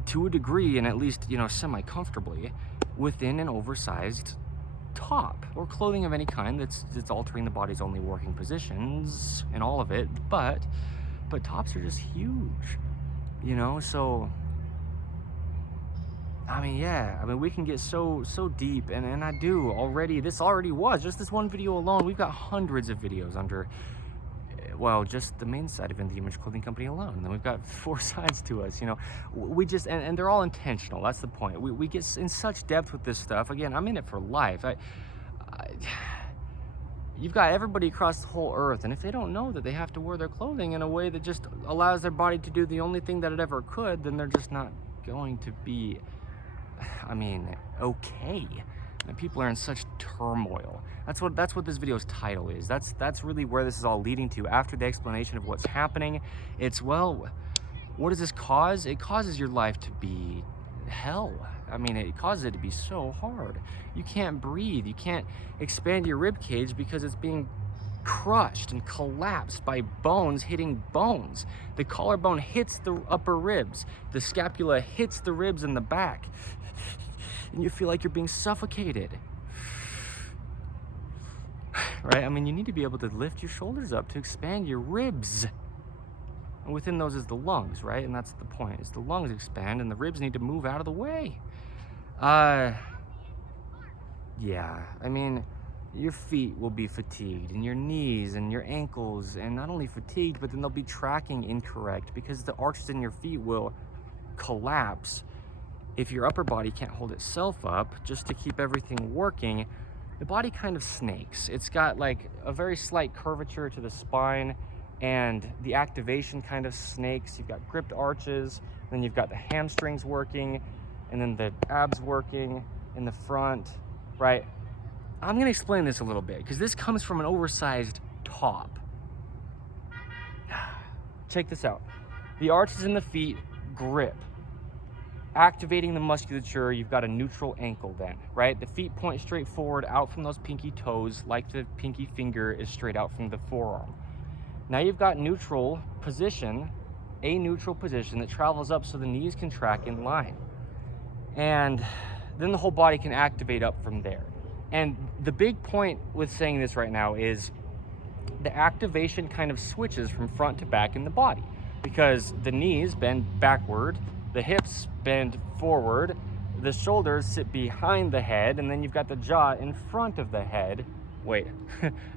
to a degree, and at least, you know, semi-comfortably within an oversized top or clothing of any kind that's altering the body's only working positions and all of it. But tops are just huge, you know. So I mean, yeah, I mean, we can get so deep, and I do already. This already was just this one video alone. We've got hundreds of videos under, well, just the main side of In The Image Clothing Company alone. And then we've got 4 sides to us, you know. We just, and they're all intentional. That's the point. We get in such depth with this stuff. Again, I'm in it for life. You've got everybody across the whole earth, and if they don't know that they have to wear their clothing in a way that just allows their body to do the only thing that it ever could, then they're just not going to be, I mean, okay. And people are in such turmoil. That's what this video's title is. That's really where this is all leading to. After the explanation of what's happening, it's, well, what does this cause? It causes your life to be hell. I mean, it causes it to be so hard. You can't breathe. You can't expand your rib cage because it's being crushed and collapsed by bones hitting bones. The collarbone hits the upper ribs. The scapula hits the ribs in the back. And you feel like you're being suffocated. Right? I mean, you need to be able to lift your shoulders up to expand your ribs. And within those is the lungs, right? And that's the point, is the lungs expand and the ribs need to move out of the way. Yeah, I mean, your feet will be fatigued, and your knees and your ankles, and not only fatigued, but then they'll be tracking incorrect because the arches in your feet will collapse. If your upper body can't hold itself up just to keep everything working, the body kind of snakes. It's got like a very slight curvature to the spine, and the activation kind of snakes. You've got gripped arches, then you've got the hamstrings working, and then the abs working in the front, right? I'm gonna explain this a little bit because this comes from an oversized top. Check this out. The arches in the feet grip, activating the musculature. You've got a neutral ankle then, right? The feet point straight forward out from those pinky toes, like the pinky finger is straight out from the forearm. Now you've got neutral position, a neutral position that travels up so the knees can track in line. And then the whole body can activate up from there. And the big point with saying this right now is the activation kind of switches from front to back in the body, because the knees bend backward, the hips bend forward, the shoulders sit behind the head, and then you've got the jaw in front of the head. Wait,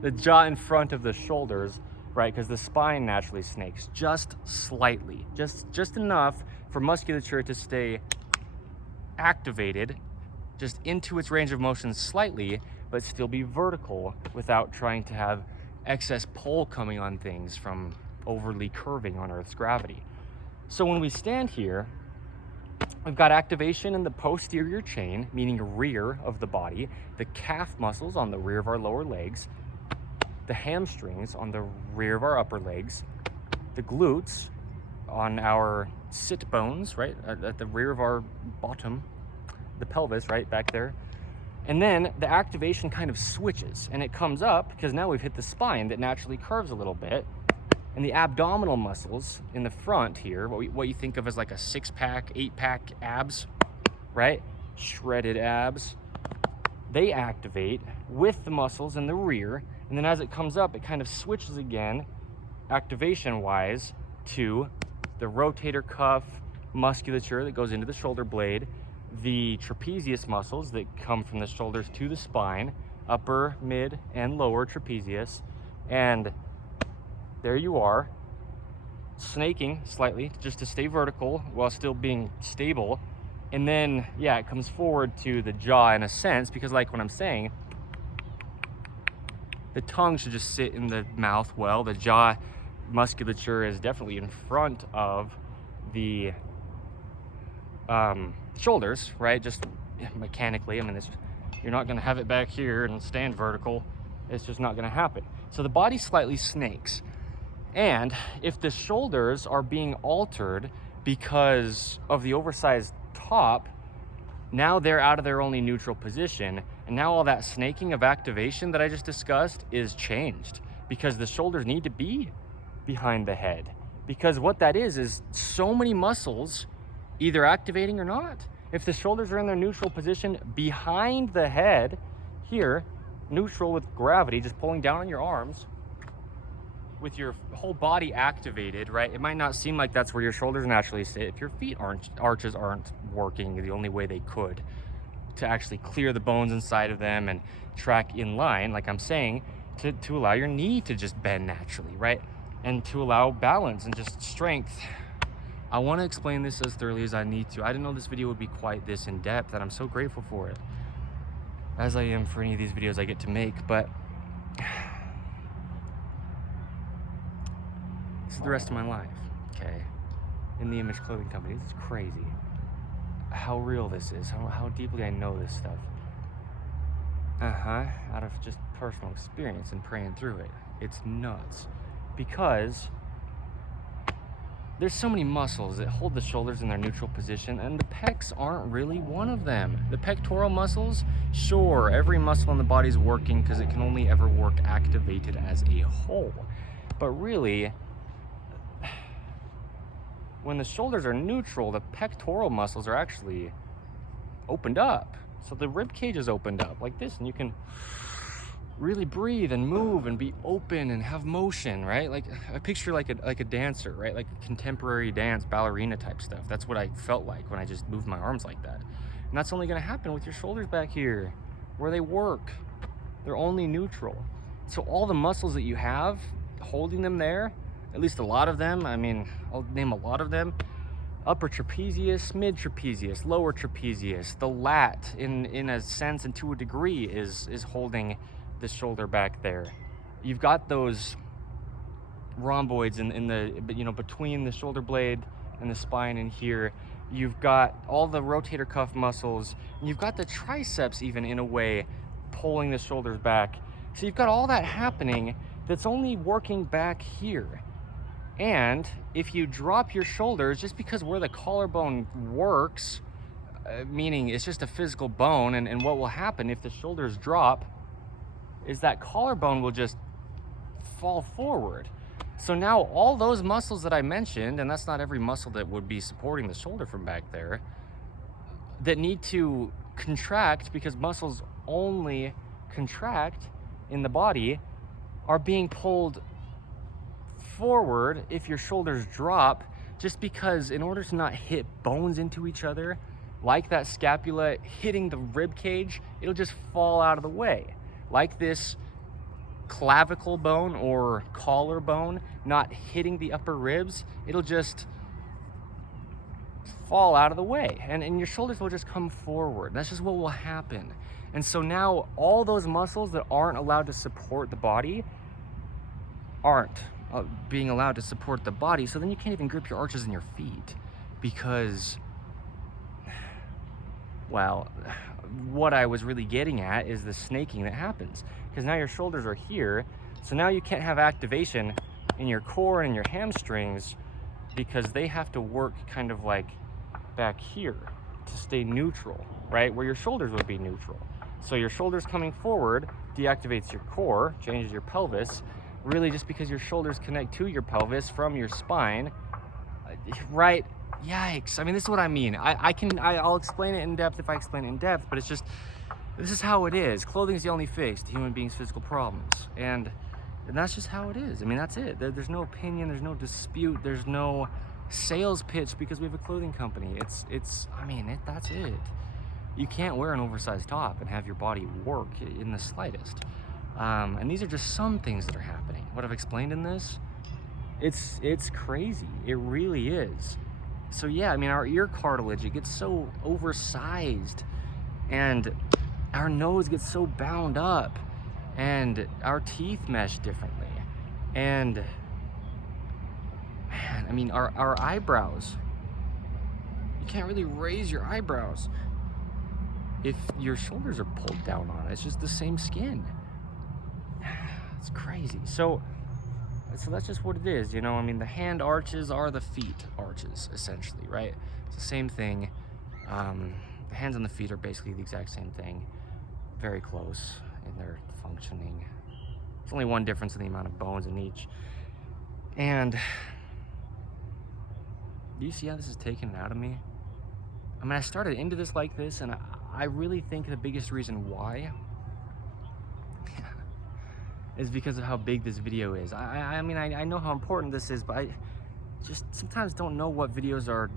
the jaw in front of the shoulders, right? Because the spine naturally snakes just slightly, just enough for musculature to stay activated, just into its range of motion slightly, but still be vertical without trying to have excess pull coming on things from overly curving on Earth's gravity. So when we stand here, we've got activation in the posterior chain, meaning rear of the body, the calf muscles on the rear of our lower legs, the hamstrings on the rear of our upper legs, the glutes on our sit bones, right, at the rear of our bottom, the pelvis, right, back there. And then the activation kind of switches, and it comes up because now we've hit the spine that naturally curves a little bit, and the abdominal muscles in the front here, what you think of as like a 6-pack, 8-pack abs, right, shredded abs, they activate with the muscles in the rear, and then as it comes up, it kind of switches again, activation-wise, to the rotator cuff musculature that goes into the shoulder blade, the trapezius muscles that come from the shoulders to the spine, upper, mid, and lower trapezius, and there you are, snaking slightly just to stay vertical while still being stable. And then, yeah, it comes forward to the jaw in a sense, because like what I'm saying, the tongue should just sit in the mouth well. The jaw musculature is definitely in front of the shoulders, right? Just mechanically, I mean, you're not gonna have it back here and stand vertical. It's just not gonna happen. So the body slightly snakes. And if the shoulders are being altered because of the oversized top, now they're out of their only neutral position, And now all that snaking of activation that I just discussed is changed because the shoulders need to be behind the head. Because what that is so many muscles either activating or not. If the shoulders are in their neutral position behind the head, here, neutral with gravity, just pulling down on your arms, with your whole body activated, right? It might not seem like that's where your shoulders naturally sit if your feet arches aren't working the only way they could to actually clear the bones inside of them and track in line, like I'm saying, to allow your knee to just bend naturally, right? And to allow balance and just strength. I want to explain this as thoroughly as I need to. I didn't know this video would be quite this in depth, and I'm so grateful for it, as I am for any of these videos I get to make. But this is the rest of my life, okay? In the Image Clothing Company. This is crazy. How real this is, how deeply I know this stuff. Out of just personal experience and praying through it. It's nuts. Because there's so many muscles that hold the shoulders in their neutral position, and the pecs aren't really one of them. The pectoral muscles, sure, every muscle in the body's working because it can only ever work activated as a whole. But really, when the shoulders are neutral, the pectoral muscles are actually opened up. So the rib cage is opened up like this, and you can really breathe and move and be open and have motion, right? Like I picture like a dancer, right? Like contemporary dance, ballerina type stuff. That's what I felt like when I just moved my arms like that. And that's only gonna happen with your shoulders back here, where they work. They're only neutral. So all the muscles that you have holding them there, at least a lot of them, I mean, I'll name a lot of them: upper trapezius, mid trapezius, lower trapezius. The lat, in a sense and to a degree, is holding the shoulder back there. You've got those rhomboids in the, you know, between the shoulder blade and the spine in here. You've got all the rotator cuff muscles. And you've got the triceps even in a way pulling the shoulders back. So you've got all that happening that's only working back here. And if you drop your shoulders, just because where the collarbone works, meaning it's just a physical bone, and what will happen if the shoulders drop is that collarbone will just fall forward. So now all those muscles that I mentioned, and that's not every muscle that would be supporting the shoulder from back there, that need to contract because muscles only contract in the body, are being pulled forward if your shoulders drop, just because in order to not hit bones into each other, like that scapula hitting the rib cage, it'll just fall out of the way. Like this clavicle bone or collarbone not hitting the upper ribs, it'll just fall out of the way, and your shoulders will just come forward. That's just what will happen. And so now all those muscles that aren't allowed to support the body aren't being allowed to support the body. So then you can't even grip your arches in your feet because, well, what I was really getting at is the snaking that happens, because now your shoulders are here, so now you can't have activation in your core and in your hamstrings because they have to work kind of like back here to stay neutral, right? Where your shoulders would be neutral. So your shoulders coming forward deactivates your core, changes your pelvis, really just because your shoulders connect to your pelvis from your spine, right? Yikes. I mean, this is what I mean. I'll explain it in depth if I explain it in depth, but it's just, this is how it is. Clothing is the only fix to human beings' physical problems. And that's just how it is. I mean, that's it. There's no opinion, there's no dispute, there's no sales pitch because we have a clothing company. That's it. You can't wear an oversized top and have your body work in the slightest. And these are just some things that are happening. What I've explained in this, it's crazy. It really is. So yeah, I mean, our ear cartilage, it gets so oversized, and our nose gets so bound up, and our teeth mesh differently. And man, I mean, our eyebrows, you can't really raise your eyebrows if your shoulders are pulled down on it. It's just the same skin. It's crazy. So that's just what it is, you know. I mean, the hand arches are the feet arches, essentially, right? It's the same thing. The hands and the feet are basically the exact same thing. very close in their functioning. There's only one difference in the amount of bones in each. And do you see how this is taken out of me? I mean, I started into this like this, and I really think the biggest reason why is because of how big this video is. I mean, I know how important this is, but I just sometimes don't know what videos are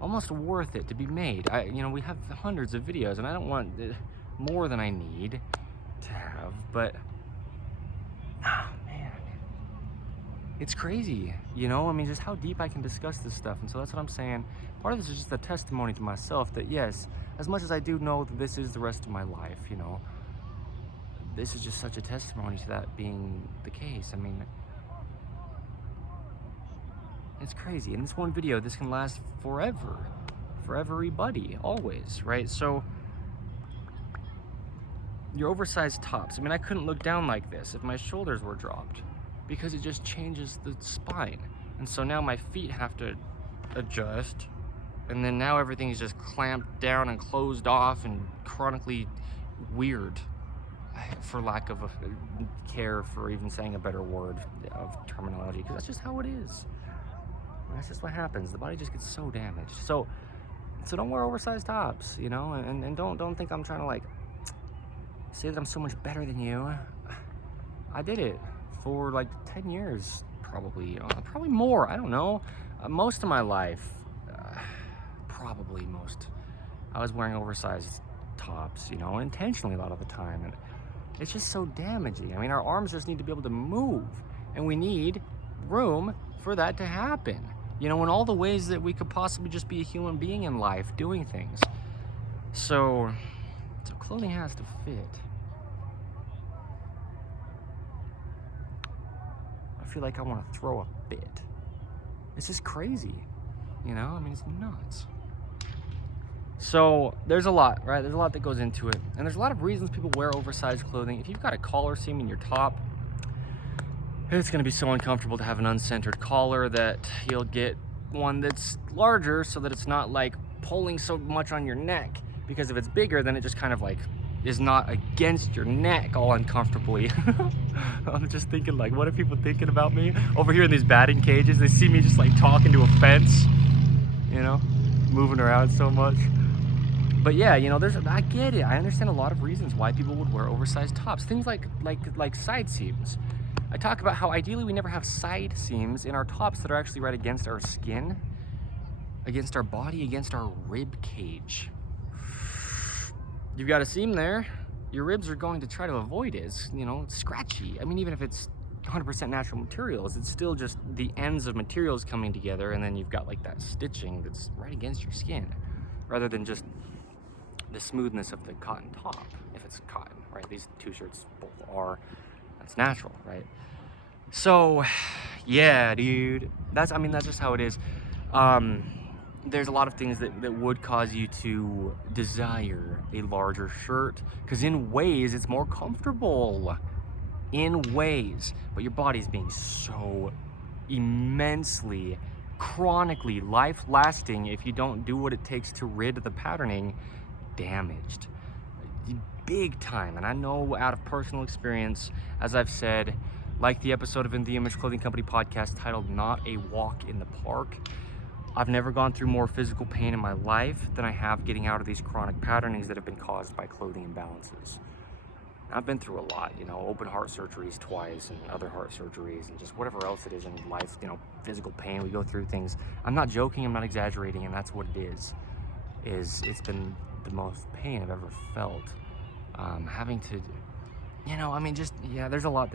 almost worth it to be made. You know, we have hundreds of videos, and I don't want more than I need to have, but man, it's crazy, you know? I mean, just how deep I can discuss this stuff. And so that's what I'm saying. Part of this is just a testimony to myself that yes, as much as I do know that this is the rest of my life, you know, this is just such a testimony to that being the case. I mean, it's crazy. In this one video, this can last forever, for everybody, always, right? So your oversized tops, I mean, I couldn't look down like this if my shoulders were dropped, because it just changes the spine. And so now my feet have to adjust, and then now everything's just clamped down and closed off and chronically weird, for lack of a care for even saying a better word of terminology, because that's just how it is. That's just what happens. The body just gets so damaged. So don't wear oversized tops, you know, and don't think I'm trying to like say that I'm so much better than you. I did it for like 10 years, probably more. I don't know. Most of my life, probably most, I was wearing oversized tops, you know, intentionally a lot of the time, and it's just so damaging. I mean, our arms just need to be able to move, and we need room for that to happen, you know, in all the ways that we could possibly just be a human being in life doing things. So clothing has to fit. I feel like I want to throw a fit. It's just crazy, you know? I mean, it's nuts. So there's a lot, right? There's a lot that goes into it. And there's a lot of reasons people wear oversized clothing. If you've got a collar seam in your top, it's going to be so uncomfortable to have an uncentered collar that you'll get one that's larger so that it's not like pulling so much on your neck. Because if it's bigger, then it just kind of like is not against your neck all uncomfortably. I'm just thinking, like, what are people thinking about me? Over here in these batting cages, they see me just like talking to a fence, you know, moving around so much. But yeah, you know, I get it. I understand a lot of reasons why people would wear oversized tops. Things like side seams. I talk about how ideally we never have side seams in our tops that are actually right against our skin, against our body, against our rib cage. You've got a seam there, your ribs are going to try to avoid it. It's, you know, scratchy. I mean, even if it's 100% natural materials, it's still just the ends of materials coming together, and then you've got like that stitching that's right against your skin, rather than just the smoothness of the cotton top, if it's cotton, right? These two shirts both are. That's natural, right? So yeah, dude, that's just how it is. There's a lot of things that would cause you to desire a larger shirt, because in ways it's more comfortable, in ways, but your body's being so immensely, chronically life-lasting if you don't do what it takes to rid the patterning damaged, big time. And I know out of personal experience, as I've said, like the episode of In the Image Clothing Company podcast titled Not a Walk in the Park, I've never gone through more physical pain in my life than I have getting out of these chronic patternings that have been caused by clothing imbalances. I've been through a lot, you know, open heart surgeries twice and other heart surgeries and just whatever else it is in life, you know, physical pain. We go through things. I'm not joking, I'm not exaggerating, and that's what it is it's been the most pain I've ever felt. Having to, you know, I mean, just, yeah, there's a lot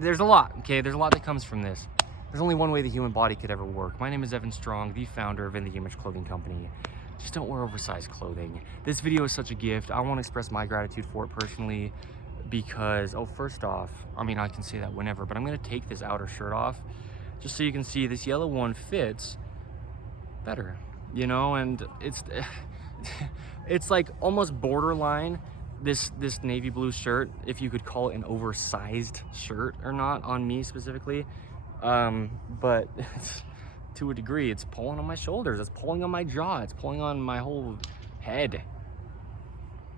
there's a lot, okay? There's a lot that comes from this. There's only one way the human body could ever work. My name is Evan Strong, the founder of In the Image Clothing Company. Just don't wear oversized clothing. This video is such a gift. I want to express my gratitude for it personally because, oh, first off, I mean, I can say that whenever, but I'm going to take this outer shirt off just so you can see this yellow one fits better, you know, and it's like almost borderline this navy blue shirt, if you could call it an oversized shirt or not on me specifically. But to a degree, it's pulling on my shoulders, it's pulling on my jaw, it's pulling on my whole head.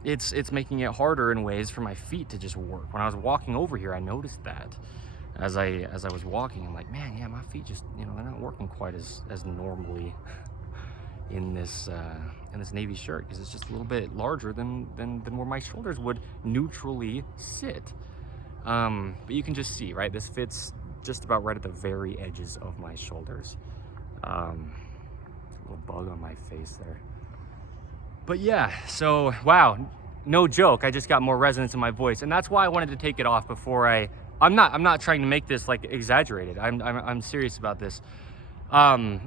it's making it harder in ways for my feet to just work. When I was walking over here, I noticed that as I was walking. I'm like, man, yeah, my feet just, you know, they're not working quite as normally in this navy shirt, because it's just a little bit larger than where my shoulders would neutrally sit. But you can just see, right, this fits just about right at the very edges of my shoulders. A little bug on my face there. But yeah, so wow, no joke, I just got more resonance in my voice, and that's why I wanted to take it off before I'm not trying to make this like exaggerated. I'm serious about this.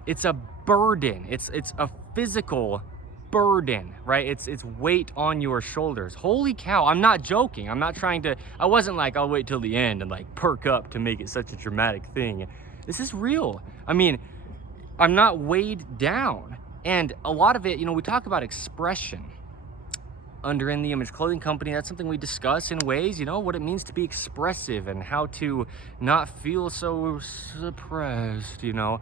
It's a burden. It's a physical burden, right? It's weight on your shoulders. Holy cow, I'm not joking. I'm not trying to, I wasn't like, I'll wait till the end and like perk up to make it such a dramatic thing. This is real. I mean, I'm not weighed down. And a lot of it, you know, we talk about expression under In the Image Clothing Company. That's something we discuss in ways, you know, what it means to be expressive and how to not feel so suppressed, you know.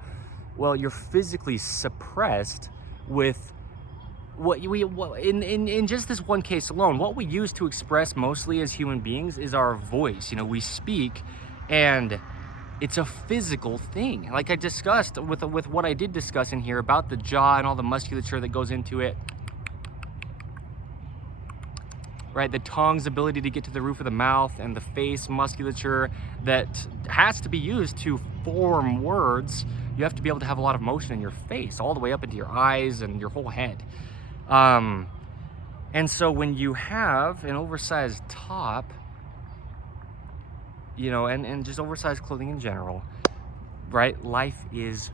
Well, you're physically suppressed with in just this one case alone, what we use to express mostly as human beings is our voice. You know, we speak, and it's a physical thing. Like I discussed with what I did discuss in here about the jaw and all the musculature that goes into it, right? The tongue's ability to get to the roof of the mouth, and the face musculature that has to be used to form words. You have to be able to have a lot of motion in your face, all the way up into your eyes and your whole head. And so when you have an oversized top, you know, and just oversized clothing in general, right? Life is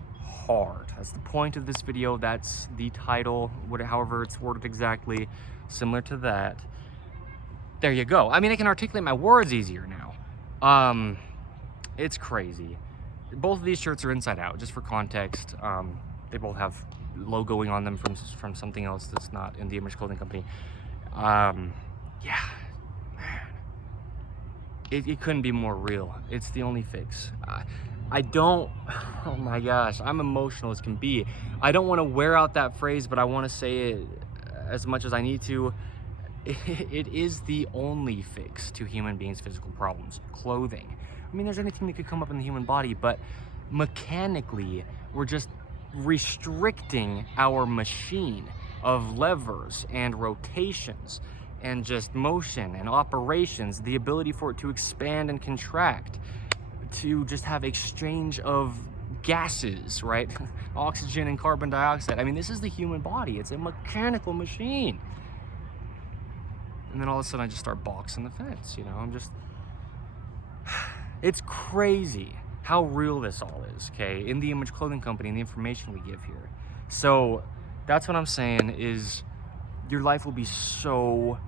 hard. That's the point of this video. That's the title, however it's worded exactly, similar to that. There you go. I mean, I can articulate my words easier now. It's crazy. Both of these shirts are inside out, just for context. They both have logoing on them from something else that's not In the Image Clothing Company. Yeah, man. It couldn't be more real. It's the only fix. I don't, oh my gosh, I'm emotional as can be. I don't want to wear out that phrase, but I want to say it as much as I need to. It is the only fix to human beings' physical problems, clothing. I mean, there's anything that could come up in the human body, but mechanically, we're just restricting our machine of levers and rotations and just motion and operations, the ability for it to expand and contract, to just have exchange of gases, right? Oxygen and carbon dioxide. I mean, this is the human body. It's a mechanical machine. And then all of a sudden I just start boxing the fence, you know? I'm just, it's crazy how real this all is, okay? In the Image Clothing Company and the information we give here. So that's what I'm saying is your life will be so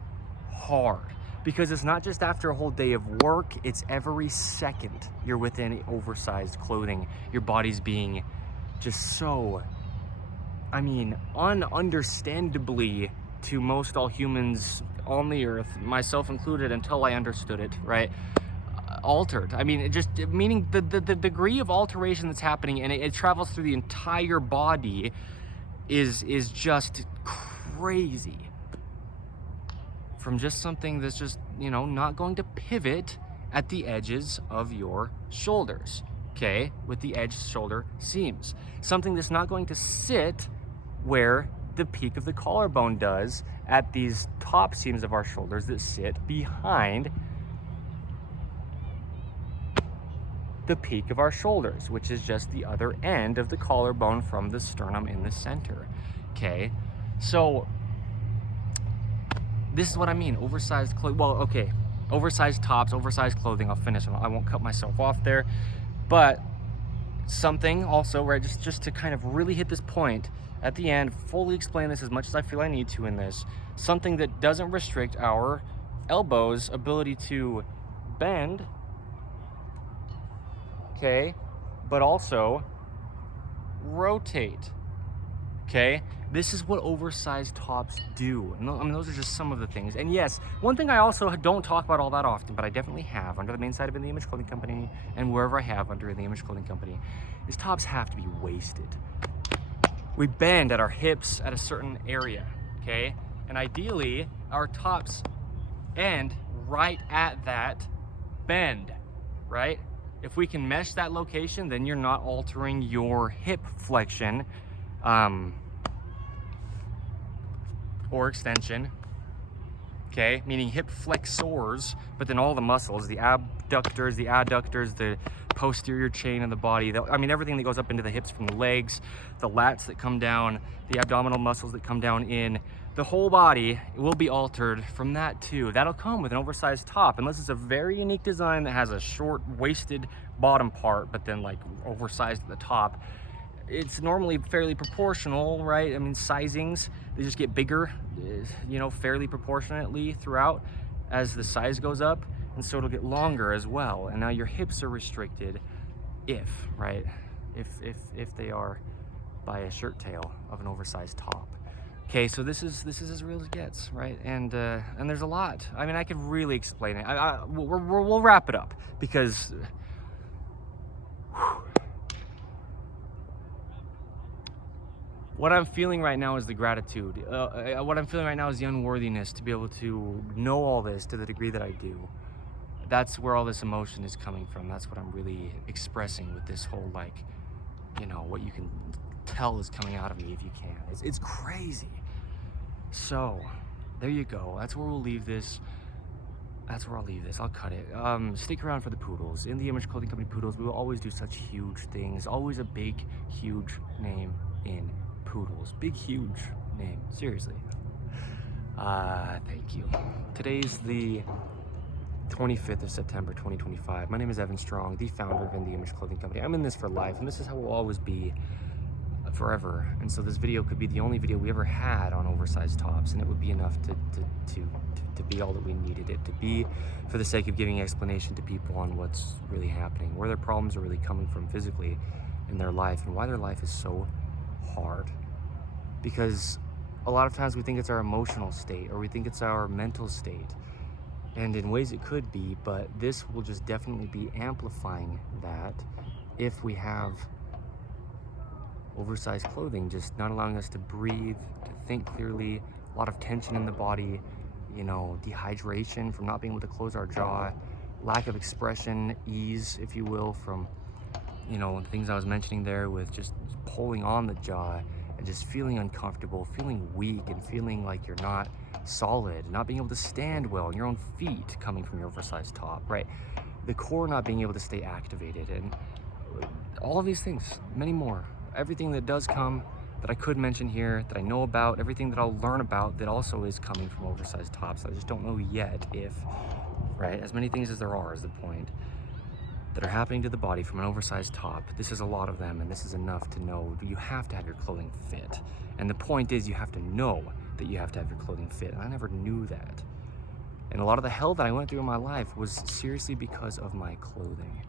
hard, because it's not just after a whole day of work, it's every second you're within oversized clothing. Your body's being just so, I mean, ununderstandably to most all humans on the earth, myself included until I understood it, right? Altered. I mean, it just meaning the degree of alteration that's happening, and it travels through the entire body is just crazy. From just something that's just, you know, not going to pivot at the edges of your shoulders, okay, with the edge shoulder seams. Something that's not going to sit where the peak of the collarbone does at these top seams of our shoulders that sit behind the peak of our shoulders, which is just the other end of the collarbone from the sternum in the center, okay? So this is what I mean, oversized clothing. Well, okay, oversized tops, oversized clothing, I'll finish. I won't cut myself off there, but something also, right, just to kind of really hit this point at the end, fully explain this as much as I feel I need to in this, something that doesn't restrict our elbows' ability to bend, okay, but also rotate, okay? This is what oversized tops do. And I mean, those are just some of the things. And yes, one thing I also don't talk about all that often, but I definitely have under the main side of In the Image Clothing Company and wherever I have under In the Image Clothing Company, is tops have to be waisted. We bend at our hips at a certain area, okay? And ideally, our tops end right at that bend, right? If we can mesh that location, then you're not altering your hip flexion or extension, okay? Meaning hip flexors, but then all the muscles, the abductors, the adductors, the posterior chain of the body, I mean, everything that goes up into the hips from the legs, the lats that come down, the abdominal muscles that come down in, the whole body will be altered from that too. That'll come with an oversized top, unless it's a very unique design that has a short waisted bottom part, but then like oversized at the top. It's normally fairly proportional, right? I mean, sizings, they just get bigger, you know, fairly proportionately throughout as the size goes up, and so it'll get longer as well. And now your hips are restricted if they are by a shirt tail of an oversized top. Okay, so this is as real as it gets, right? And there's a lot. I mean, I could really explain it. We'll wrap it up because what I'm feeling right now is the gratitude. What I'm feeling right now is the unworthiness to be able to know all this to the degree that I do. That's where all this emotion is coming from. That's what I'm really expressing with this whole, like, you know, what you can tell is coming out of me if you can. It's crazy. So there you go. That's where we'll leave this. That's where I'll leave this. I'll cut it. Stick around for the poodles. In the Image Clothing Company poodles, we will always do such huge things. Always a big, huge name in poodles. Big, huge name. Seriously. Thank you. Today's the 25th of September 2025. My name is Evan Strong, the founder of In the Image Clothing Company. I'm in this for life, and this is how it will always be forever. And so this video could be the only video we ever had on oversized tops, and it would be enough to be all that we needed it to be, for the sake of giving explanation to people on what's really happening, where their problems are really coming from physically in their life, and why their life is so hard. Because a lot of times we think it's our emotional state, or we think it's our mental state, and in ways it could be, but this will just definitely be amplifying that if we have oversized clothing just not allowing us to breathe, to think clearly, a lot of tension in the body, you know, dehydration from not being able to close our jaw, lack of expression, ease, if you will, from, you know, things I was mentioning there with just pulling on the jaw and just feeling uncomfortable, feeling weak, and feeling like you're not solid, not being able to stand well on your own feet coming from your oversized top, right? The core not being able to stay activated, and all of these things, many more. Everything that does come that I could mention here, that I know about, everything that I'll learn about that also is coming from oversized tops. I just don't know yet if, right? As many things as there are is the point, that are happening to the body from an oversized top. This is a lot of them, and this is enough to know you have to have your clothing fit. And the point is, you have to know that you have to have your clothing fit. And I never knew that. And a lot of the hell that I went through in my life was seriously because of my clothing.